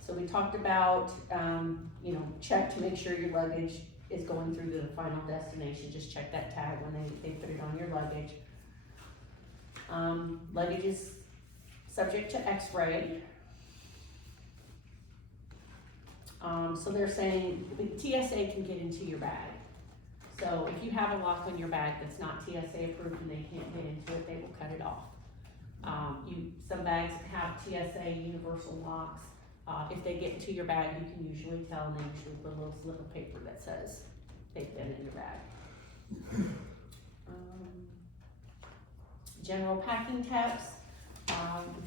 so we talked about, you know, check to make sure your luggage is going through to the final destination, just check that tag when they put it on your luggage. Luggage is subject to x-ray. So they're saying the TSA can get into your bag. So if you have a lock on your bag that's not TSA approved and they can't get into it, they will cut it off. Some bags have TSA universal locks. If they get into your bag, you can usually tell, and they usually put a little slip of paper that says they've been in your bag. General packing tips.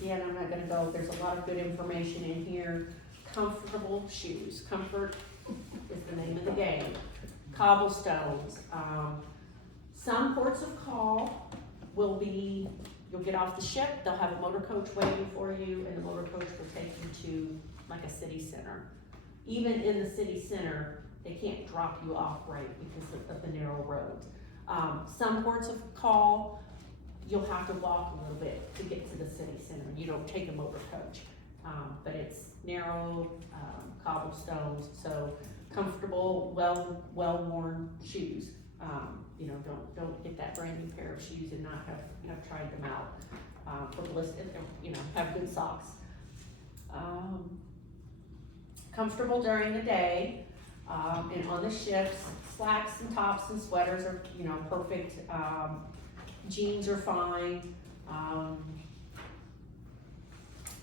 Again, I'm not gonna go, there's a lot of good information in here. Comfortable shoes. Comfort is the name of the game. Cobblestones. Some ports of call will be, you'll get off the ship, they'll have a motor coach waiting for you, and the motor coach will take you to like a city center. Even in the city center, they can't drop you off right because of the narrow roads. Some ports of call, you'll have to walk a little bit to get to the city center. You don't take a motor coach, but it's narrow, cobblestones, so comfortable, well-worn shoes. You know, don't get that brand new pair of shoes and not have tried them out, for ballistic, you know, have good socks. Comfortable during the day, and on the ships, slacks and tops and sweaters are, you know, perfect. Jeans are fine.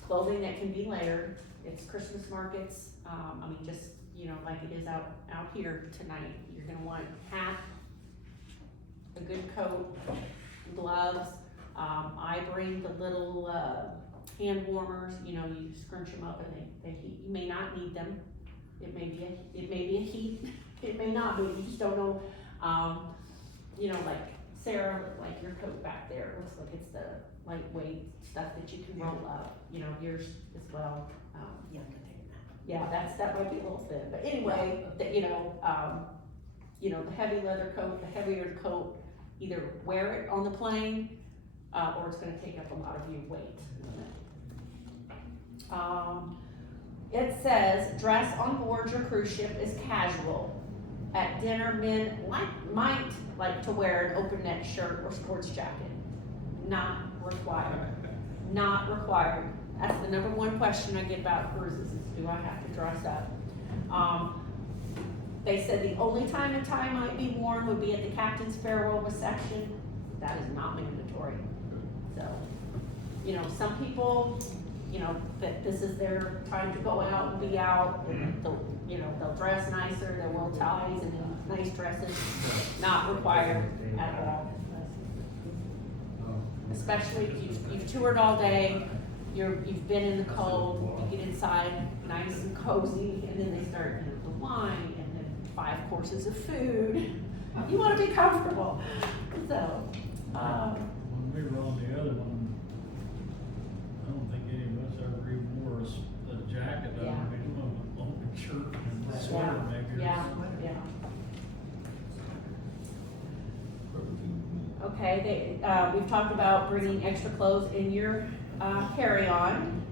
Clothing that can be layered. It's Christmas markets. I mean, just, you know, like it is out here tonight. You're gonna want hat, a good coat, gloves. I bring the little hand warmers. You know, you scrunch them up and they heat. You may not need them. It may be a heat. It may not be. You just don't know. You know, like Sarah, like your coat back there looks like it's the lightweight stuff that you can roll up. You know, yours as well. Yeah, I can take that. Yeah, that might be a little thin, but anyway, you know, the heavy leather coat, the heavier coat, either wear it on the plane, or it's gonna take up a lot of your weight. It says, dress on board your cruise ship is casual. At dinner, men might like to wear an open neck shirt or sports jacket. Not required. Not required. That's the number one question I get about cruises is, do I have to dress up? They said the only time a tie might be worn would be at the captain's farewell reception. That is not mandatory. So, you know, some people, you know, that this is their time to go out and be out, and they'll dress nicer, they'll wear ties and nice dresses. Not required at all. Especially if you've toured all day, you've been in the cold, you get inside nice and cozy, and then they start, you know, the wine and then 5 courses of food. You want to be comfortable. So, When we were on the other one, I don't think any of us ever even wore a jacket. Yeah. We didn't have a long shirt and a sweater maybe. yeah. Okay, we've talked about bringing extra clothes in your carry-on.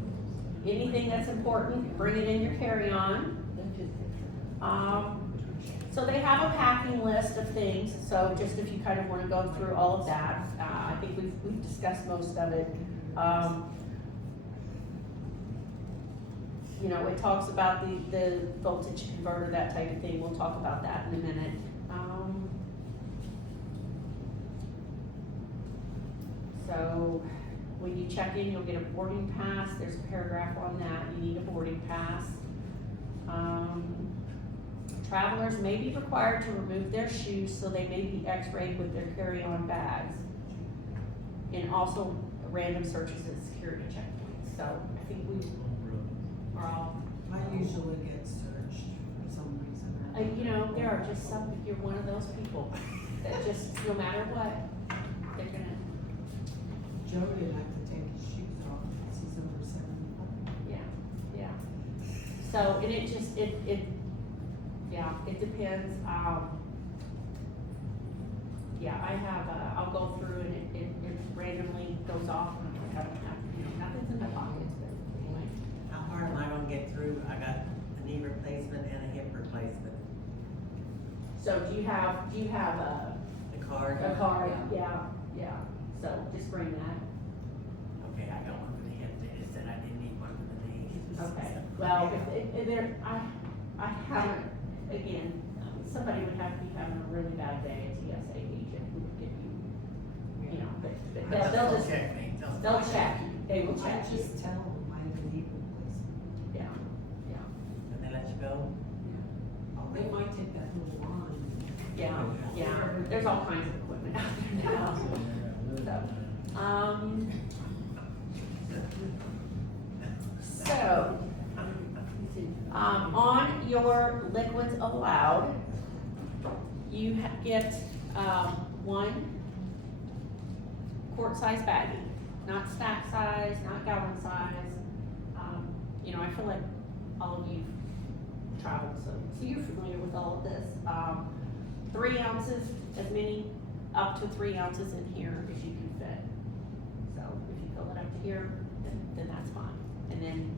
Anything that's important, bring it in your carry-on. So they have a packing list of things, so just if you kind of want to go through all of that, I think we've discussed most of it. You know, it talks about the voltage converter, that type of thing. We'll talk about that in a minute. So when you check in, you'll get a boarding pass. There's a paragraph on that. You need a boarding pass. Travelers may be required to remove their shoes, so they may be x-rayed with their carry-on bags. and also random searches at security checkpoints, so I think we are all, I usually get searched for some reason. you know, there are just some, you're one of those people that just, no matter what, they're gonna, Joe didn't have to take his shoes off because he's over 75. yeah. So, and it just, yeah, it depends, yeah, I have, I'll go through and it randomly goes off and I don't have, you know, nothing's in my pockets, but anyway. How hard am I gonna get through? I got a knee replacement and a hip replacement. So do you have The card. a card? Yeah, so just bring that. Okay, I got one for the hip, they just said I didn't need one for the knee. Okay, well, if there, I haven't, again, somebody would have to be having a really bad day at TSA agent who would give you know, but they'll just, Check me. they'll check you, they will I check you. just tell him I have a knee replacement. Yeah. And they let you go? They might take that little line. Yeah, there's all kinds of equipment out there now, so, on your liquids allowed, you get, one quart size baggie, not snack size, not gallon size. You know, I feel like all of you traveled, so you're familiar with all of this. 3 ounces, as many, up to 3 ounces in here as you can fit. So if you fill it up to here, then that's fine. And then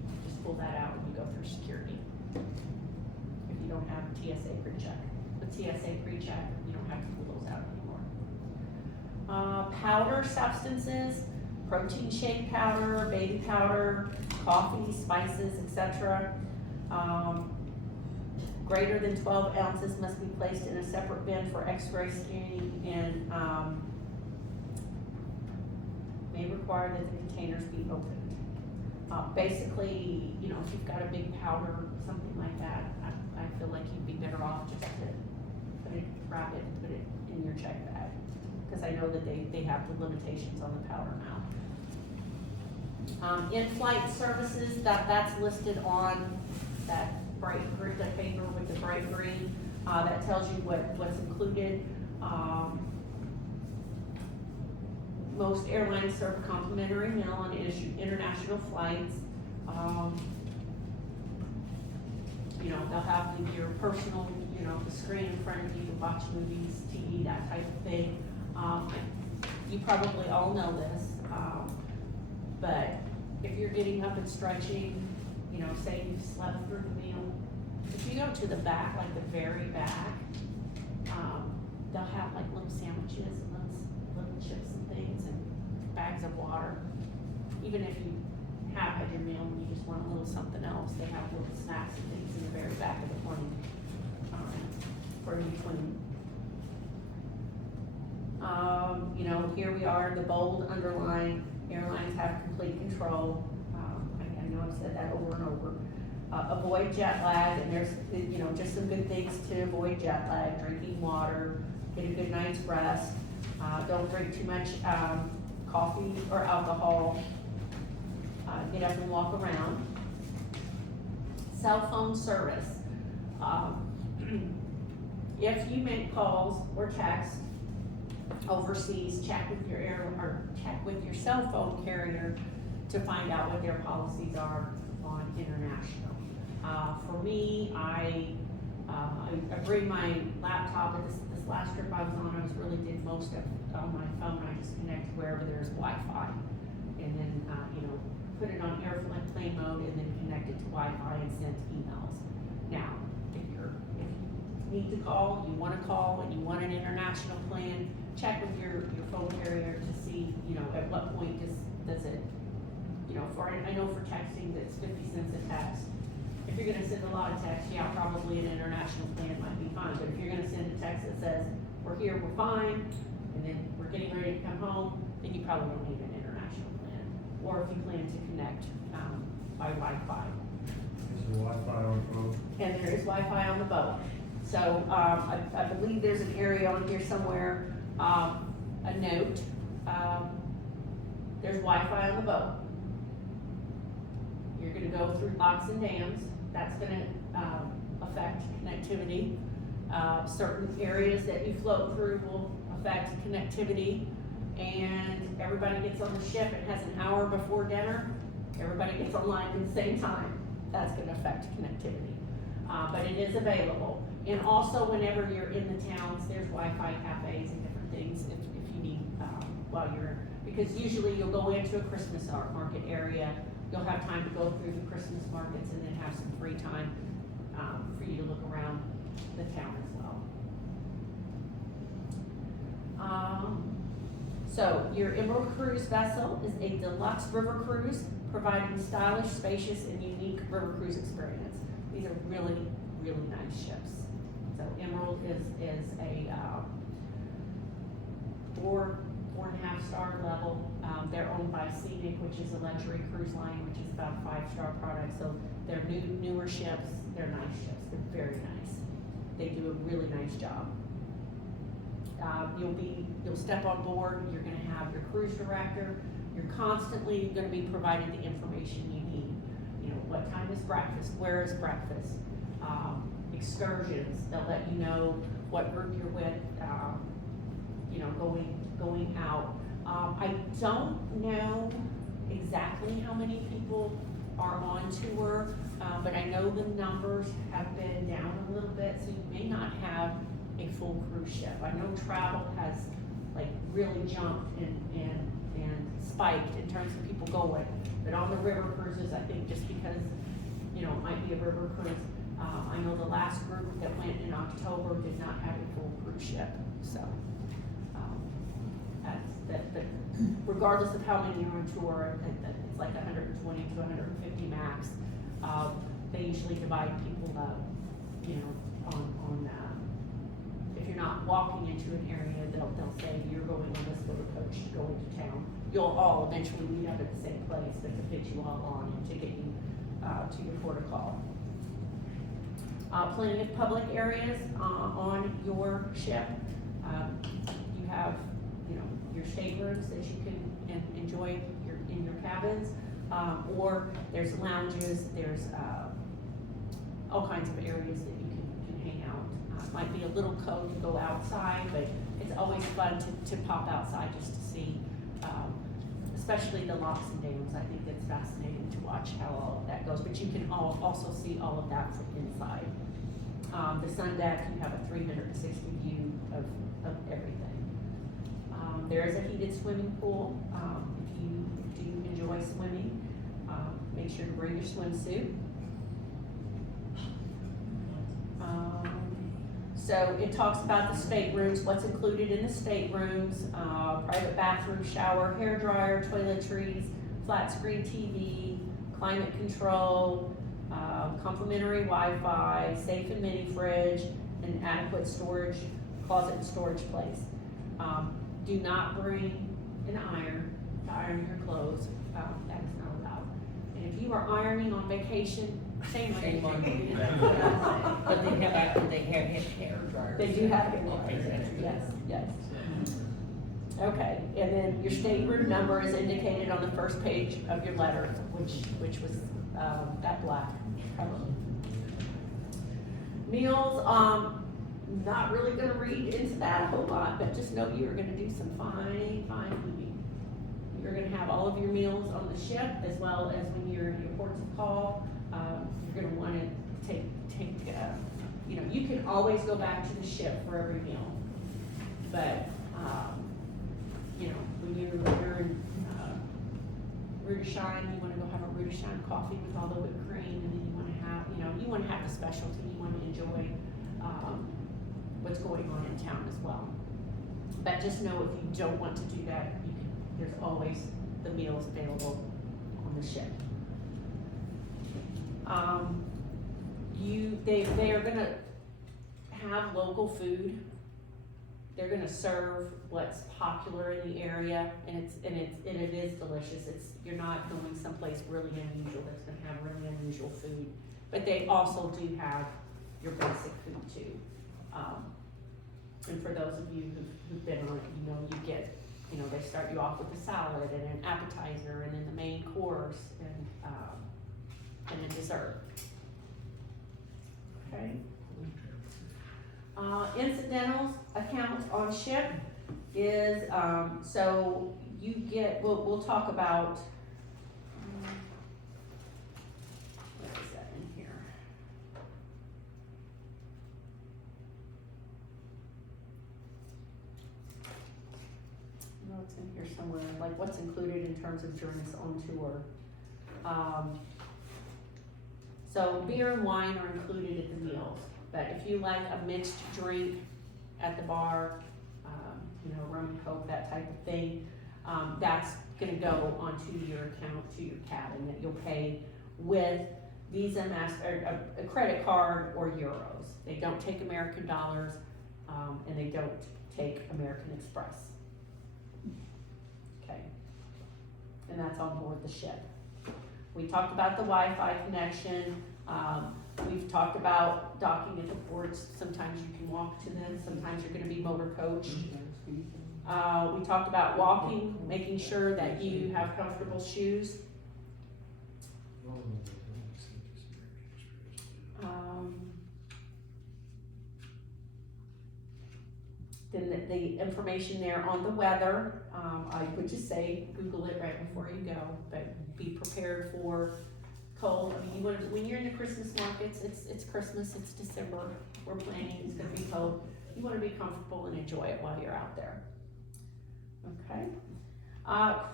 you just pull that out when you go through security. If you don't have TSA pre-check. With TSA pre-check, you don't have to pull those out anymore. Powder substances, protein shake powder, baby powder, coffee, spices, etc. Greater than 12 ounces must be placed in a separate bin for X-ray scanning and, may require that the containers be opened. Basically, you know, if you've got a big powder, something like that, I feel like you'd be better off just to wrap it, and put it in your check bag. Cause I know that they have the limitations on the powder now. In-flight services, that's listed on that the paper with the bright green, that tells you what's included. Most airlines serve complimentary meal on international flights. You know, they'll have your personal, you know, the screen in front of you to watch movies, TV, that type of thing. You probably all know this, but if you're getting up and stretching, you know, say you've slept through the meal, if you go to the back, like the very back, they'll have like little sandwiches and little chips and things and bags of water. Even if you have had your meal and you just want a little something else, they have little snacks and things in the very back of the plane, for you between. You know, here we are, the bold underline, airlines have complete control. I know I've said that over and over. Avoid jet lag, and there's, you know, just some good things to avoid jet lag: drinking water, get a good night's rest, don't drink too much coffee or alcohol, get up and walk around. Cell phone service. If you make calls or text overseas, check with your cell phone carrier to find out what their policies are on international. For me, I bring my laptop. This last trip I was on, I really did most of it on my phone. I just connect wherever there's Wi-Fi, and then you know, put it on airplane mode, and then connect it to Wi-Fi and send emails. Now, if you need to call, you want to call, and you want an international plan, check with your phone carrier to see, you know, at what point does it, you know, I know for texting that's 50 cents a text. If you're gonna send a lot of text, yeah, probably an international plan might be fine, but if you're gonna send a text that says, we're here, we're fine, and then we're getting ready to come home, then you probably don't need an international plan. Or if you plan to connect, by Wi-Fi. Is there Wi-Fi on the phone? And there is Wi-Fi on the boat. So, I believe there's an area on here somewhere, a note there's Wi-Fi on the boat. You're gonna go through locks and dams, that's gonna, affect connectivity. Certain areas that you float through will affect connectivity. And everybody gets on the ship, it has an hour before dinner, everybody gets online at the same time, that's gonna affect connectivity. But it is available. And also, whenever you're in the towns, there's Wi-Fi cafes and different things if you need, while you're, because usually you'll go into a Christmas market area, you'll have time to go through the Christmas markets and then have some free time, for you to look around the town as well. So your Emerald Cruise vessel is a deluxe river cruise, providing stylish, spacious, and unique river cruise experience. These are really, really nice ships. So Emerald is a 4.5 star level. They're owned by Scenic, which is a luxury cruise line, which is about a 5-star product. So they're newer ships. They're nice ships. They're very nice. They do a really nice job. You'll step on board, you're gonna have your cruise director, you're constantly gonna be provided the information you need. You know, what time is breakfast, where is breakfast, excursions, they'll let you know what group you're with, you know, going out. I don't know exactly how many people are on tour, but I know the numbers have been down a little bit, so you may not have a full cruise ship. I know travel has like really jumped and spiked in terms of people going, but on the river cruises, I think just because, you know, it might be a river cruise, I know the last group that went in October did not have a full cruise ship, so, but regardless of how many are on tour, it's like 120 to 150 max. They usually divide people up, you know, on if you're not walking into an area, they'll say you're going on this little coach to go into town. You'll all eventually meet up at the same place, but to fit you all on and to get you to your port of call. Plenty of public areas on your ship. You have, you know, your staterooms that you can enjoy in your cabins, or there's lounges, there's all kinds of areas that you can hang out. Might be a little cold to go outside, but it's always fun to pop outside just to see, especially the locks and dams. I think it's fascinating to watch how all of that goes, but you can also see all of that from inside. The sun deck, you have a 360 view of everything. There is a heated swimming pool. If you do enjoy swimming, make sure to bring your swimsuit. So it talks about the staterooms, what's included in the staterooms, private bathroom, shower, hair dryer, toiletries, flat screen TV, climate control, complimentary Wi-Fi, safe and mini fridge, and adequate storage, closet and storage place. Do not bring an iron to iron your clothes, that is not allowed. And if you are ironing on vacation, shame on you. But they have hair dryers. They do have hair Okay, dryers, that's good. yes. Okay, and then your stateroom number is indicated on the first page of your letter, which was, that black cover. Meals, not really gonna read into that a whole lot, but just know you're gonna do some fine eating. You're gonna have all of your meals on the ship, as well as when you're in your ports of call. You're gonna wanna take, you know, you can always go back to the ship for every meal. But, you know, when you're in, Rue de Shine, you wanna go have a Rue de Shine coffee with all the whipped cream, and then you wanna have the specialty, you wanna enjoy, what's going on in town as well. But just know if you don't want to do that, there's always the meals available on the ship. They are gonna have local food. They're gonna serve what's popular in the area, and it is delicious. You're not going someplace really unusual that's gonna have really unusual food. But they also do have your basic food too. And for those of you who've been on it, you know you get you know, they start you off with a salad and an appetizer and then the main course and a dessert. Okay. Incidentals accounts on ship is, so you get, we'll talk about, where is that in here? No, it's in here somewhere, like what's included in terms of drinks on tour. So beer and wine are included at the meals, but if you like a mixed drink at the bar, you know, rum and coke, that type of thing, that's gonna go onto your account, to your cabin, that you'll pay with Visa, Master, a credit card or euros. They don't take American dollars, and they don't take American Express. Okay, and that's on board the ship. We talked about the Wi-Fi connection. We've talked about docking at the ports. Sometimes you can walk to them, sometimes you're gonna be motor coached. We talked about walking, making sure that you have comfortable shoes. Then the information there on the weather, I would just say Google it right before you go, but be prepared for cold. I mean, when you're in the Christmas markets, it's Christmas, it's December, we're planning, it's gonna be cold. You wanna be comfortable and enjoy it while you're out there. Okay.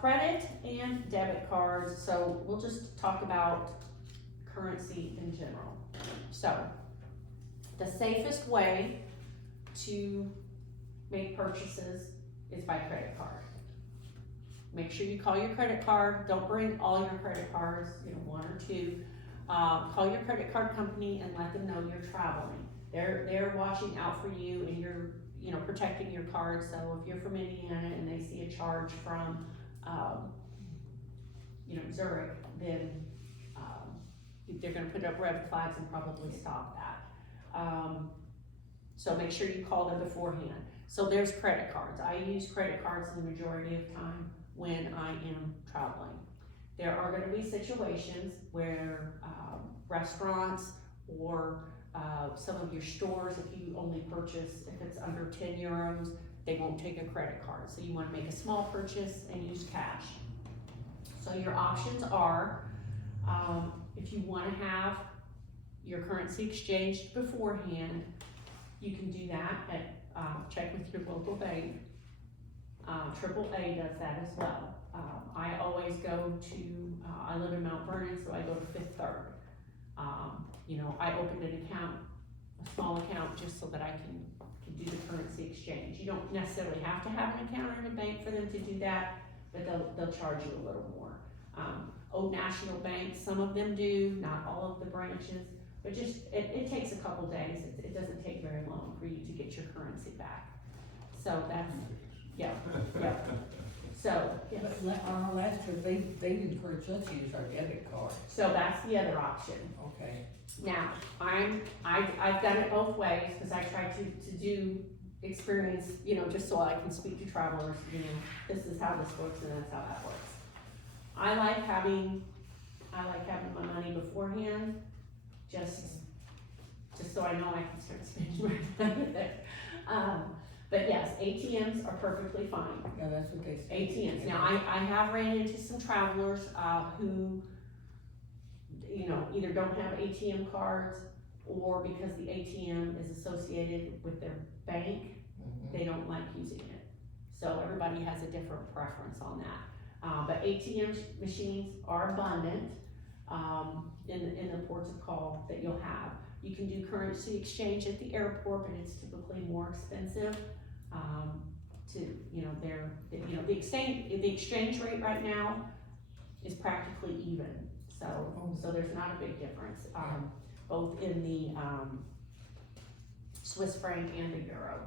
Credit and debit cards, so we'll just talk about currency in general. So, the safest way to make purchases is by credit card. Make sure you call your credit card, don't bring all your credit cards, you know, one or two. Call your credit card company and let them know you're traveling. They're watching out for you and you're, you know, protecting your card. So if you're from Indiana and they see a charge from, you know, Zurich, then they're gonna put up red flags and probably stop that. So make sure you call them beforehand. So there's credit cards. I use credit cards the majority of time when I am traveling. There are gonna be situations where restaurants or some of your stores, if you only purchase, if it's under 10 euros, they won't take a credit card. So you wanna make a small purchase and use cash. So your options are, if you wanna have your currency exchanged beforehand, you can do that at, check with your local bank. AAA does that as well. I always go to, I live in Mount Vernon, so I go to Fifth Third. You know, I opened an account, a small account, just so that I can do the currency exchange. You don't necessarily have to have an account in a bank for them to do that, but they'll charge you a little more. Old National Bank, some of them do, not all of the branches, but just, it takes a couple days. It doesn't take very long for you to get your currency back. So that's, yeah. So, yes. But on our last trip, they encouraged us to use our debit card. So that's the other option. Okay. Now, I've done it both ways, cause I try to do experience, you know, just so I can speak to travelers, you know, this is how this works and that's how that works. I like having my money beforehand, just so I know I can start spending my money there. But yes, ATMs are perfectly fine. Yeah, that's what they say. ATMs. Now, I have ran into some travelers, who, you know, either don't have ATM cards or because the ATM is associated with their bank, they don't like using it. So everybody has a different preference on that. But ATM machines are abundant, in the ports of call that you'll have. You can do currency exchange at the airport, but it's typically more expensive. The exchange rate right now is practically even. So there's not a big difference, both in the Swiss franc and the euro.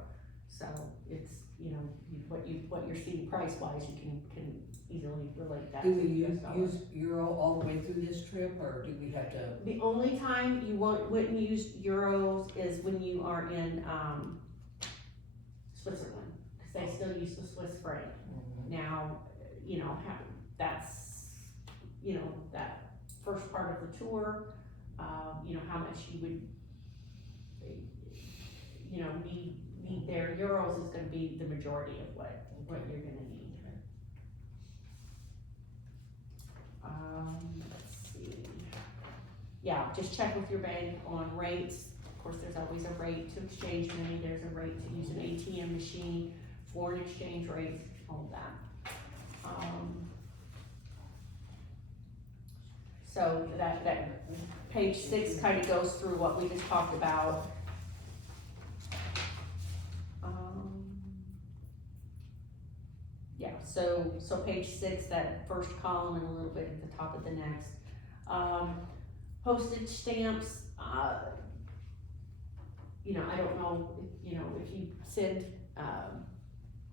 So it's, you know, what you're seeing price wise, you can easily relate that to Do we US dollars. use euro all the way through this trip, or do we have to? The only time you wouldn't use euros is when you are in Switzerland, because they still use the Swiss franc. Now, you know, that's, you know, that first part of the tour, you know, how much you would, you know, need there. Euros is gonna be the majority of what you're gonna need. Let's see. Yeah, just check with your bank on rates. Of course, there's always a rate to exchange money, there's a rate to use an ATM machine, foreign exchange rates, all of that. So that page 6 kind of goes through what we just talked about. Yeah, so page 6, that first column and a little bit at the top of the next. Postage stamps, you know, I don't know, you know, if you send,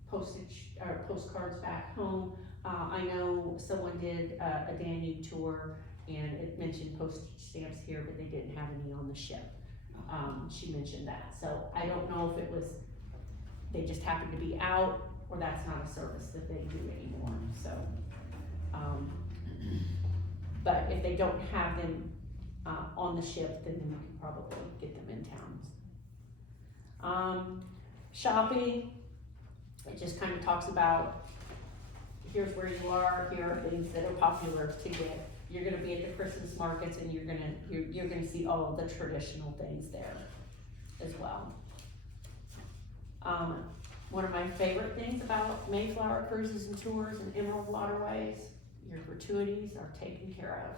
postage or postcards back home. I know someone did a Danube tour and it mentioned postage stamps here, but they didn't have any on the ship. She mentioned that, so I don't know if it was, they just happened to be out, or that's not a service that they do anymore, so. But if they don't have them, on the ship, then you can probably get them in towns. Shopping, it just kind of talks about, here's where you are, here are things that are popular to get. You're gonna be at the Christmas markets and you're gonna see all of the traditional things there as well. One of my favorite things about Mayflower Cruises and Tours and Emerald Waterways, your gratuities are taken care of.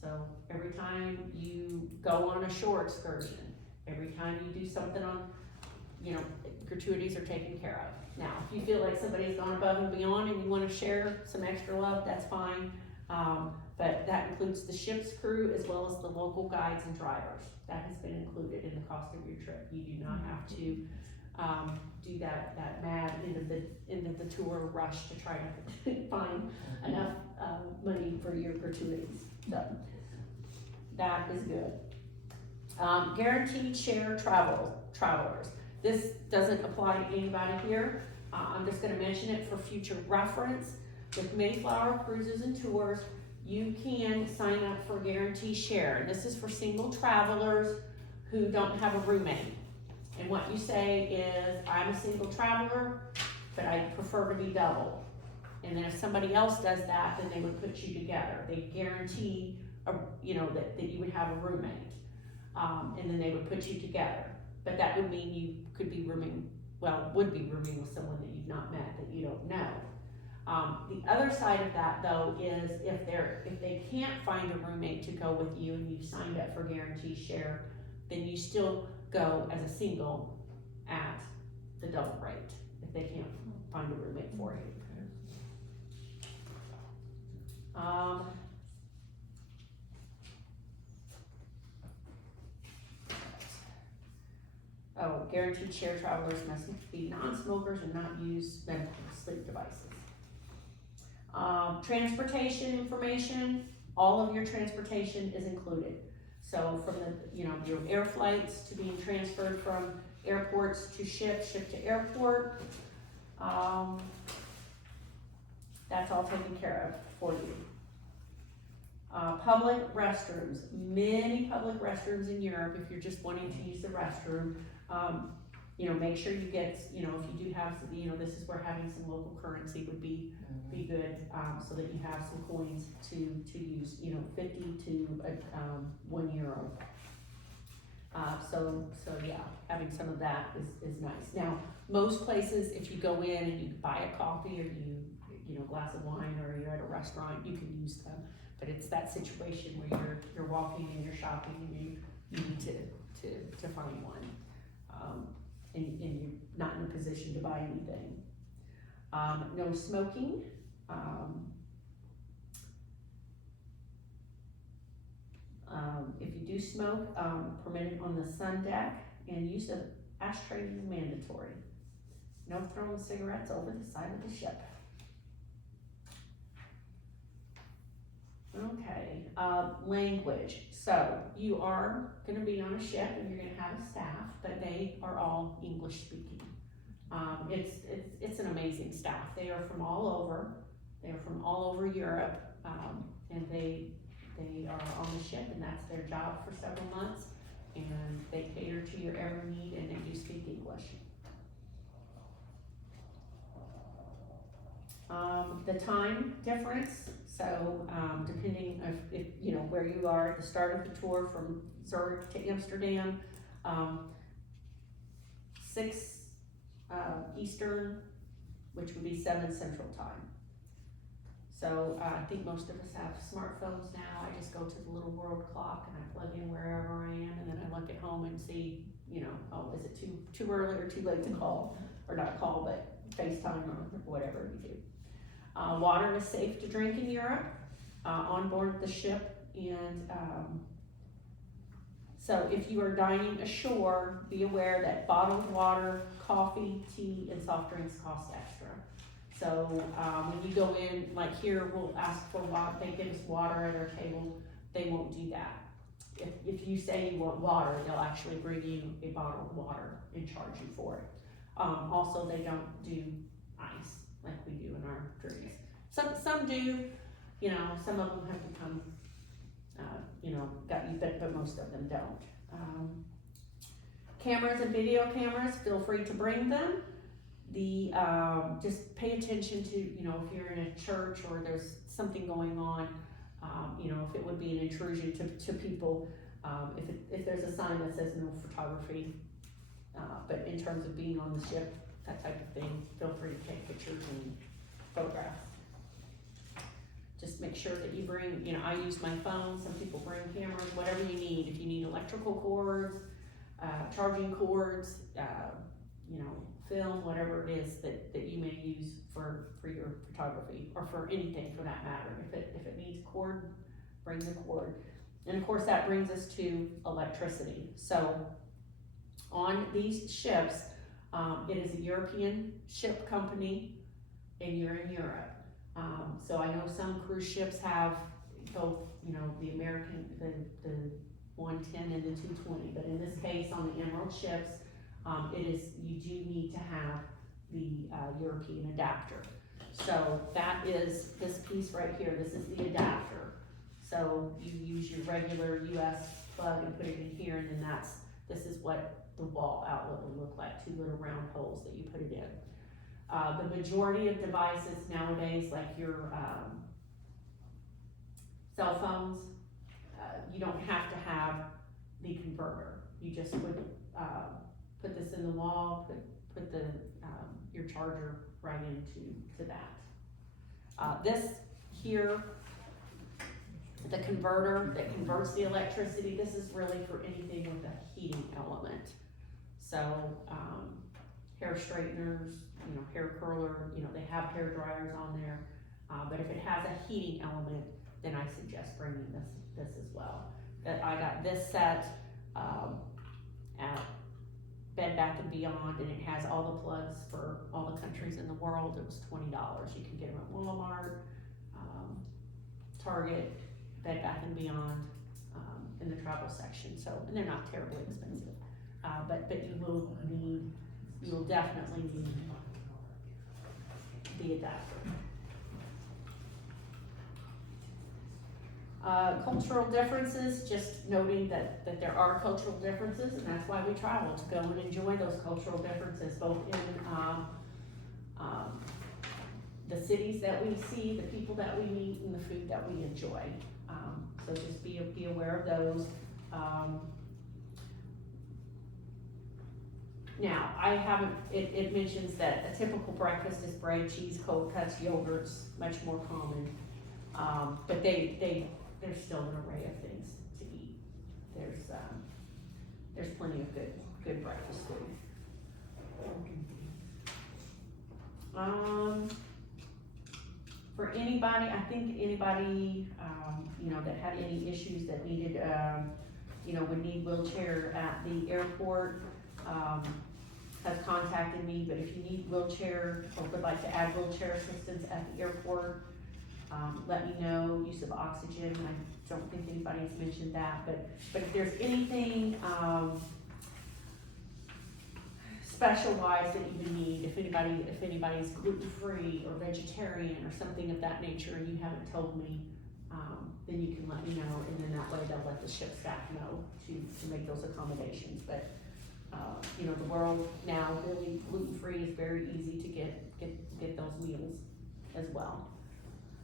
So every time you go on a shore excursion, every time you do something on, you know, gratuities are taken care of. Now, if you feel like somebody's gone above and beyond and you wanna share some extra love, that's fine. But that includes the ship's crew as well as the local guides and drivers. That has been included in the cost of your trip. You do not have to, do that mad end of the tour rush to try to find enough, money for your gratuities. So, that is good. Guaranteed share travelers. This doesn't apply to anybody here. I'm just gonna mention it for future reference. With Mayflower Cruises and Tours, you can sign up for guaranteed share. And this is for single travelers who don't have a roommate. And what you say is, I'm a single traveler, but I prefer to be double. And then if somebody else does that, then they would put you together. They guarantee, you know, that you would have a roommate. And then they would put you together. But that would mean you could be rooming, would be rooming with someone that you've not met, that you don't know. The other side of that though is if they can't find a roommate to go with you and you've signed up for guarantee share, then you still go as a single at the double rate if they can't find a roommate for you. Guaranteed share travelers must be non-smokers and not use medical sleep devices. Transportation information, all of your transportation is included. So from the, you know, your air flights to being transferred from airports to ship to airport, that's all taken care of for you. Public restrooms, many public restrooms in Europe, if you're just wanting to use the restroom, you know, make sure you get, you know, if you do have, you know, this is where having some local currency would be good, so that you have some coins to use, you know, 50 to €1. So yeah, having some of that is nice. Now, most places, if you go in and you buy a coffee or you know, glass of wine, or you're at a restaurant, you can use them. But it's that situation where you're walking and you're shopping and you need to find one. And you're not in a position to buy anything. No smoking. If you do smoke, permitted on the sun deck, and use of ashtrays is mandatory. No throwing cigarettes over the side of the ship. Okay, language. So you are gonna be on a ship and you're gonna have a staff, but they are all English speaking. It's an amazing staff. They are from all over Europe, and they are on the ship, and that's their job for several months, and they cater to your every need, and they do speak English. The time difference, so, depending if, you know, where you are at the start of the tour from Zurich to Amsterdam, 6 Eastern, which would be 7 Central Time. So, I think most of us have smartphones now. I just go to the little world clock and I plug in wherever I am, and then I look at home and see, you know, oh, is it too early or too late to call, or not call, but FaceTime or whatever you do. Water is safe to drink in Europe, on board the ship, and, so if you are dining ashore, be aware that bottled water, coffee, tea, and soft drinks cost extra. So, when you go in, like here, we'll ask for water, they give us water at our table, they won't do that. If you say you want water, they'll actually bring you a bottle of water and charge you for it. Also, they don't do ice like we do in our drinks. Some do, you know, some of them have become, you know, got you, but most of them don't. Cameras and video cameras, feel free to bring them. Just pay attention to, you know, if you're in a church or there's something going on, you know, if it would be an intrusion to people, if there's a sign that says no photography, but in terms of being on the ship, that type of thing, feel free to take pictures and photographs. Just make sure that you bring, you know, I use my phone, some people bring cameras, whatever you need. If you need electrical cords, charging cords, you know, film, whatever it is that you may use for your photography, or for anything for that matter. If it needs cord, bring the cord. And of course that brings us to electricity. So on these ships, it is a European ship company, and you're in Europe. So I know some cruise ships have both, you know, the American, the 110 and the 220, but in this case, on the Emerald ships, you do need to have the European adapter. So that is this piece right here. This is the adapter. So you use your regular US plug and put it in here, and then this is what the wall outlet will look like, 2 little round holes that you put it in. The majority of devices nowadays, like your cell phones, you don't have to have the converter. You just would put this in the wall, put the your charger right into that. This here, the converter that converts the electricity, this is really for anything with a heating element. So, hair straighteners, you know, hair curler, you know, they have hair dryers on there. But if it has a heating element, then I suggest bringing this as well. I got this set at Bed Bath & Beyond, and it has all the plugs for all the countries in the world. It was $20. You can get them at Walmart, Target, Bed Bath & Beyond, in the travel section. So, and they're not terribly expensive. But you will definitely need the adapter. Cultural differences, just noting that there are cultural differences, and that's why we travel, to go and enjoy those cultural differences, both in the cities that we see, the people that we meet, and the food that we enjoy. So just be aware of those. Now, it mentions that a typical breakfast is bread, cheese, cold cuts, yogurts, much more common. But there's still an array of things to eat. There's plenty of good breakfast food. For anybody, I think anybody, you know, that had any issues that needed, you know, would need wheelchair at the airport, has contacted me. But if you need wheelchair or would like to add wheelchair assistance at the airport, let me know. Use of oxygen, I don't think anybody's mentioned that, but if there's anything special-wise that you would need, if anybody's gluten-free or vegetarian or something of that nature, and you haven't told me, then you can let me know, and then that way they'll let the ship staff know to make those accommodations, but, you know, the world now, really gluten-free is very easy to get those meals as well.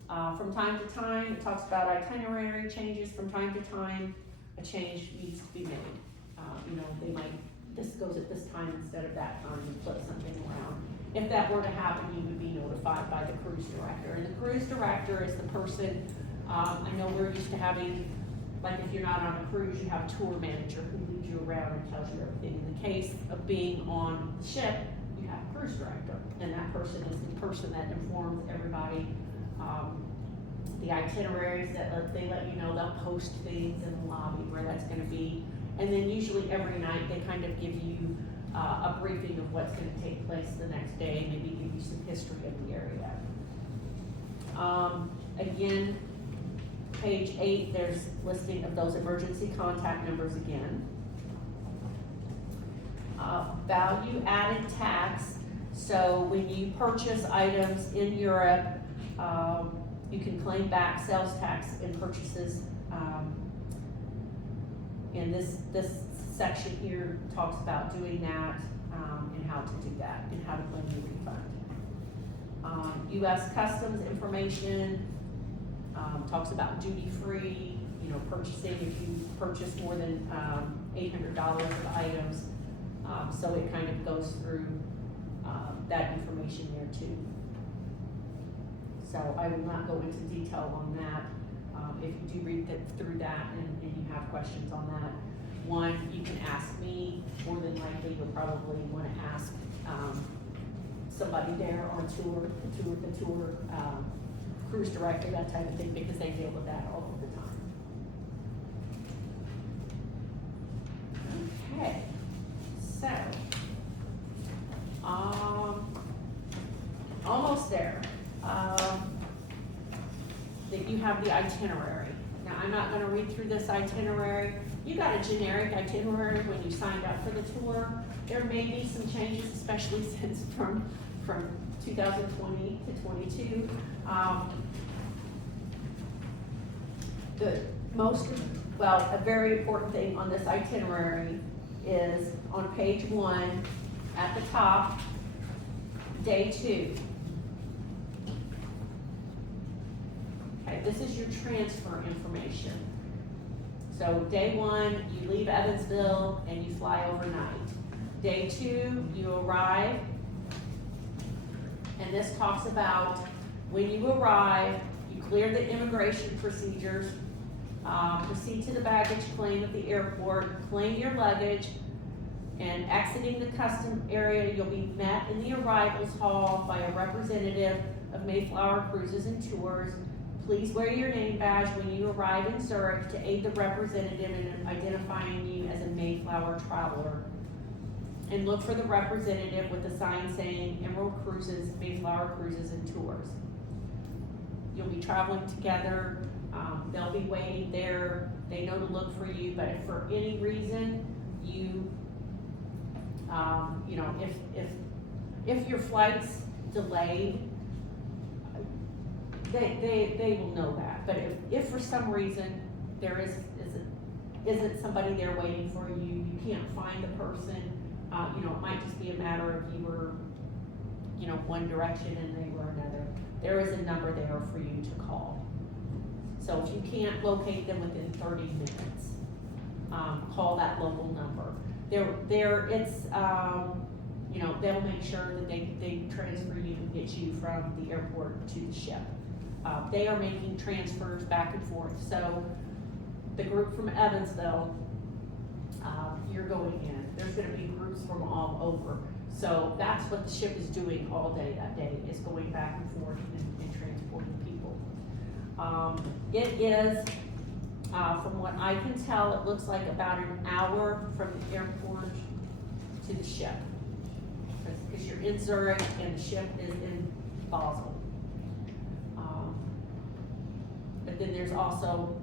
From time to time, it talks about itinerary changes, from time to time, a change needs to be made. You know, they might, this goes at this time instead of that time, and flip something around. If that were to happen, you would be notified by the cruise director, and the cruise director is the person, I know we're used to having, like if you're not on a cruise, you have a tour manager who leads you around and tells you everything. In the case of being on the ship, you have a cruise director, and that person is the person that informs everybody, the itineraries that they let you know, they'll post things in the lobby where that's gonna be. And then usually every night, they kind of give you a briefing of what's gonna take place the next day, maybe give you some history of the area. Again, page 8, there's listing of those emergency contact numbers again. Value added tax, so when you purchase items in Europe, you can claim back sales tax in purchases. And this section here talks about doing that, and how to do that, and how to claim your refund. US Customs information, talks about duty-free, you know, purchasing if you purchase more than $800 of items. So it kind of goes through that information there too. So I will not go into detail on that. If you do read through that and you have questions on that, one, you can ask me. More than likely, you'll probably want to ask somebody there on tour, the tour cruise director, that type of thing, because they deal with that all of the time. Okay, so almost there. That you have the itinerary. Now, I'm not gonna read through this itinerary. You got a generic itinerary when you signed up for the tour. There may be some changes, especially since from 2020 to 22. A very important thing on this itinerary is on page 1 at the top, day 2. Okay, this is your transfer information. So day 1, you leave Evansville and you fly overnight. Day 2, you arrive, and this talks about when you arrive, you clear the immigration procedures, proceed to the baggage claim at the airport, claim your luggage, and exiting the custom area, you'll be met in the arrivals hall by a representative of Mayflower Cruises and Tours. Please wear your name badge when you arrive in Zurich to aid the representative in identifying you as a Mayflower traveler. And look for the representative with the sign saying Emerald Cruises, Mayflower Cruises and Tours. You'll be traveling together. They'll be waiting there. They know to look for you, but if for any reason you, you know, if your flight's delayed, they will know that. But if for some reason there isn't somebody there waiting for you, you can't find the person, you know, it might just be a matter of you were, you know, one direction and they were another. There is a number there for you to call. So if you can't locate them within 30 minutes, call that local number. It's, you know, they'll make sure that they transfer you and get you from the airport to the ship. They are making transfers back and forth. So the group from Evansville, you're going in. There's gonna be groups from all over. So that's what the ship is doing all day that day, is going back and forth and transporting people. It is, from what I can tell, it looks like about an hour from the airport to the ship. Because you're in Zurich and the ship is in Basel. But then there's also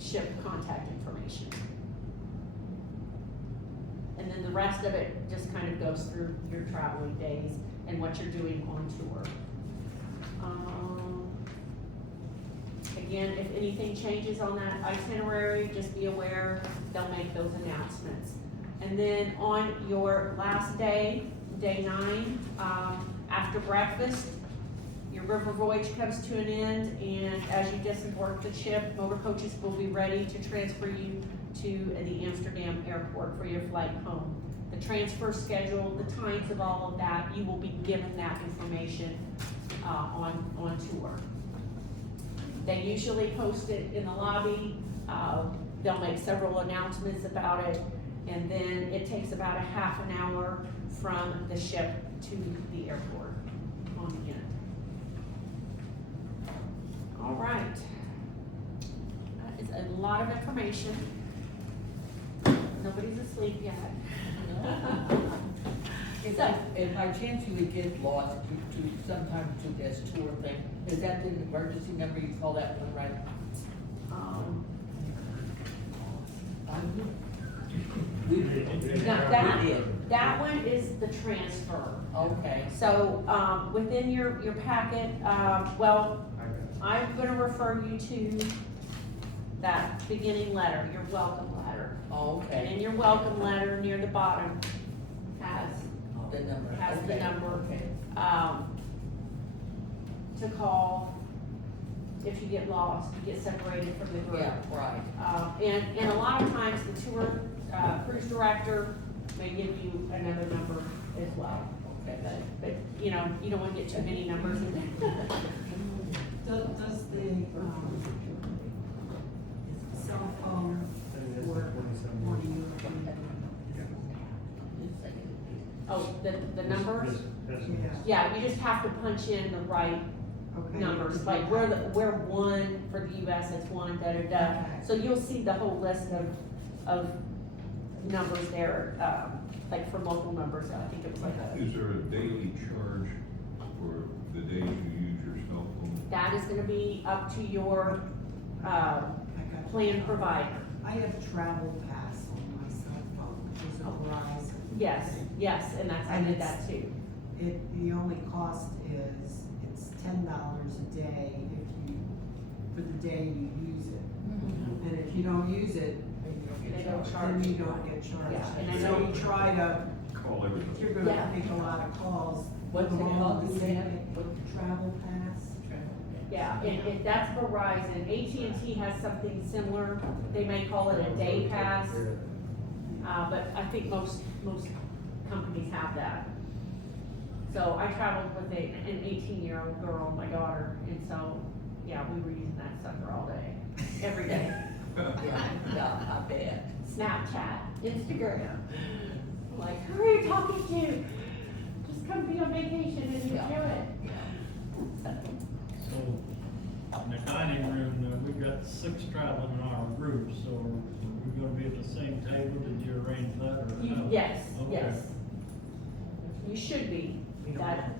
ship contact information. And then the rest of it just kind of goes through your traveling days and what you're doing on tour. Again, if anything changes on that itinerary, just be aware, they'll make those announcements. And then on your last day, day 9, after breakfast, your river voyage comes to an end, and as you disembark the ship, motor coaches will be ready to transfer you to the Amsterdam airport for your flight home. The transfer schedule, the times of all of that, you will be given that information on tour. They usually post it in the lobby, they'll make several announcements about it, and then it takes about a half an hour from the ship to the airport on the end. All right. That is a lot of information. Nobody's asleep yet. If by chance you would get lost to sometime to this tour thing, is that the emergency number, you call that one, right? We did. Now that one is the transfer. Okay. So, within your packet, well, I'm gonna refer you to that beginning letter, your welcome letter. And Okay. in your welcome letter, near the bottom, has The number. Has the Okay. number. Okay. to call if you get lost, you get separated from the group. Yeah, right. And a lot of times the tour, cruise director may give you another number as well. Okay. But, you know, you don't wanna get too many numbers in there. Does the, cell phone work for you? Oh, the numbers? That's- Yeah, you just have to punch in the right Okay. numbers, like we're one for the US, it's one, da-da-da. Okay. So you'll see the whole list of numbers there, like for local numbers, I think it was like Is there a daily charge for the days you use your cell phone? that is gonna be up to your, I got plan provider. I have Travel Pass on my cell phone, which is a Verizon. Yes, and that's, I did that too. The only cost is, it's $10 a day if you, for the day you use it. And if you don't use it, They don't charge then you you. don't get charged. Yeah, and I So know- you try to, Call everybody. if you're gonna Yeah. make a lot of calls. What's it go on called? the Do they have same- it? What- Travel Pass. Yeah, and that's Verizon. AT&T has something similar, they may call it a day pass, but I think most companies have that. So I traveled with an 18-year-old girl, my daughter, and so, yeah, we were using that sucker all day, every day. Yeah, I bet. Snapchat, Instagram. I'm like, who are you talking to? Just come be on vacation and enjoy it. So, in the dining room, we've got 6 traveling in our group, so are we gonna be at the same table? Did you arrange that or? no? Yes, Okay. yes. You should be. That,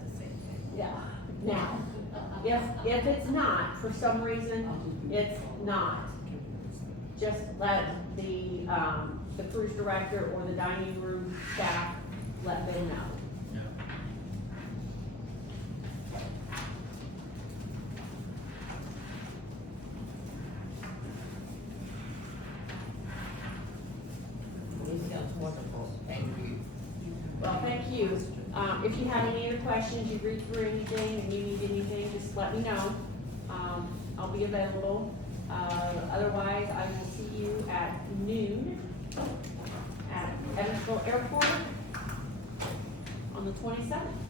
yeah, now, if it's not, for some reason, it's not, just let the cruise director or the dining room staff let them know. Yeah. This sounds wonderful. Thank you. Well, thank you. If you have any other questions, you read through anything and you need anything, just let me know. I'll be available. Otherwise, I will see you at noon at Evansville Airport on the 27th.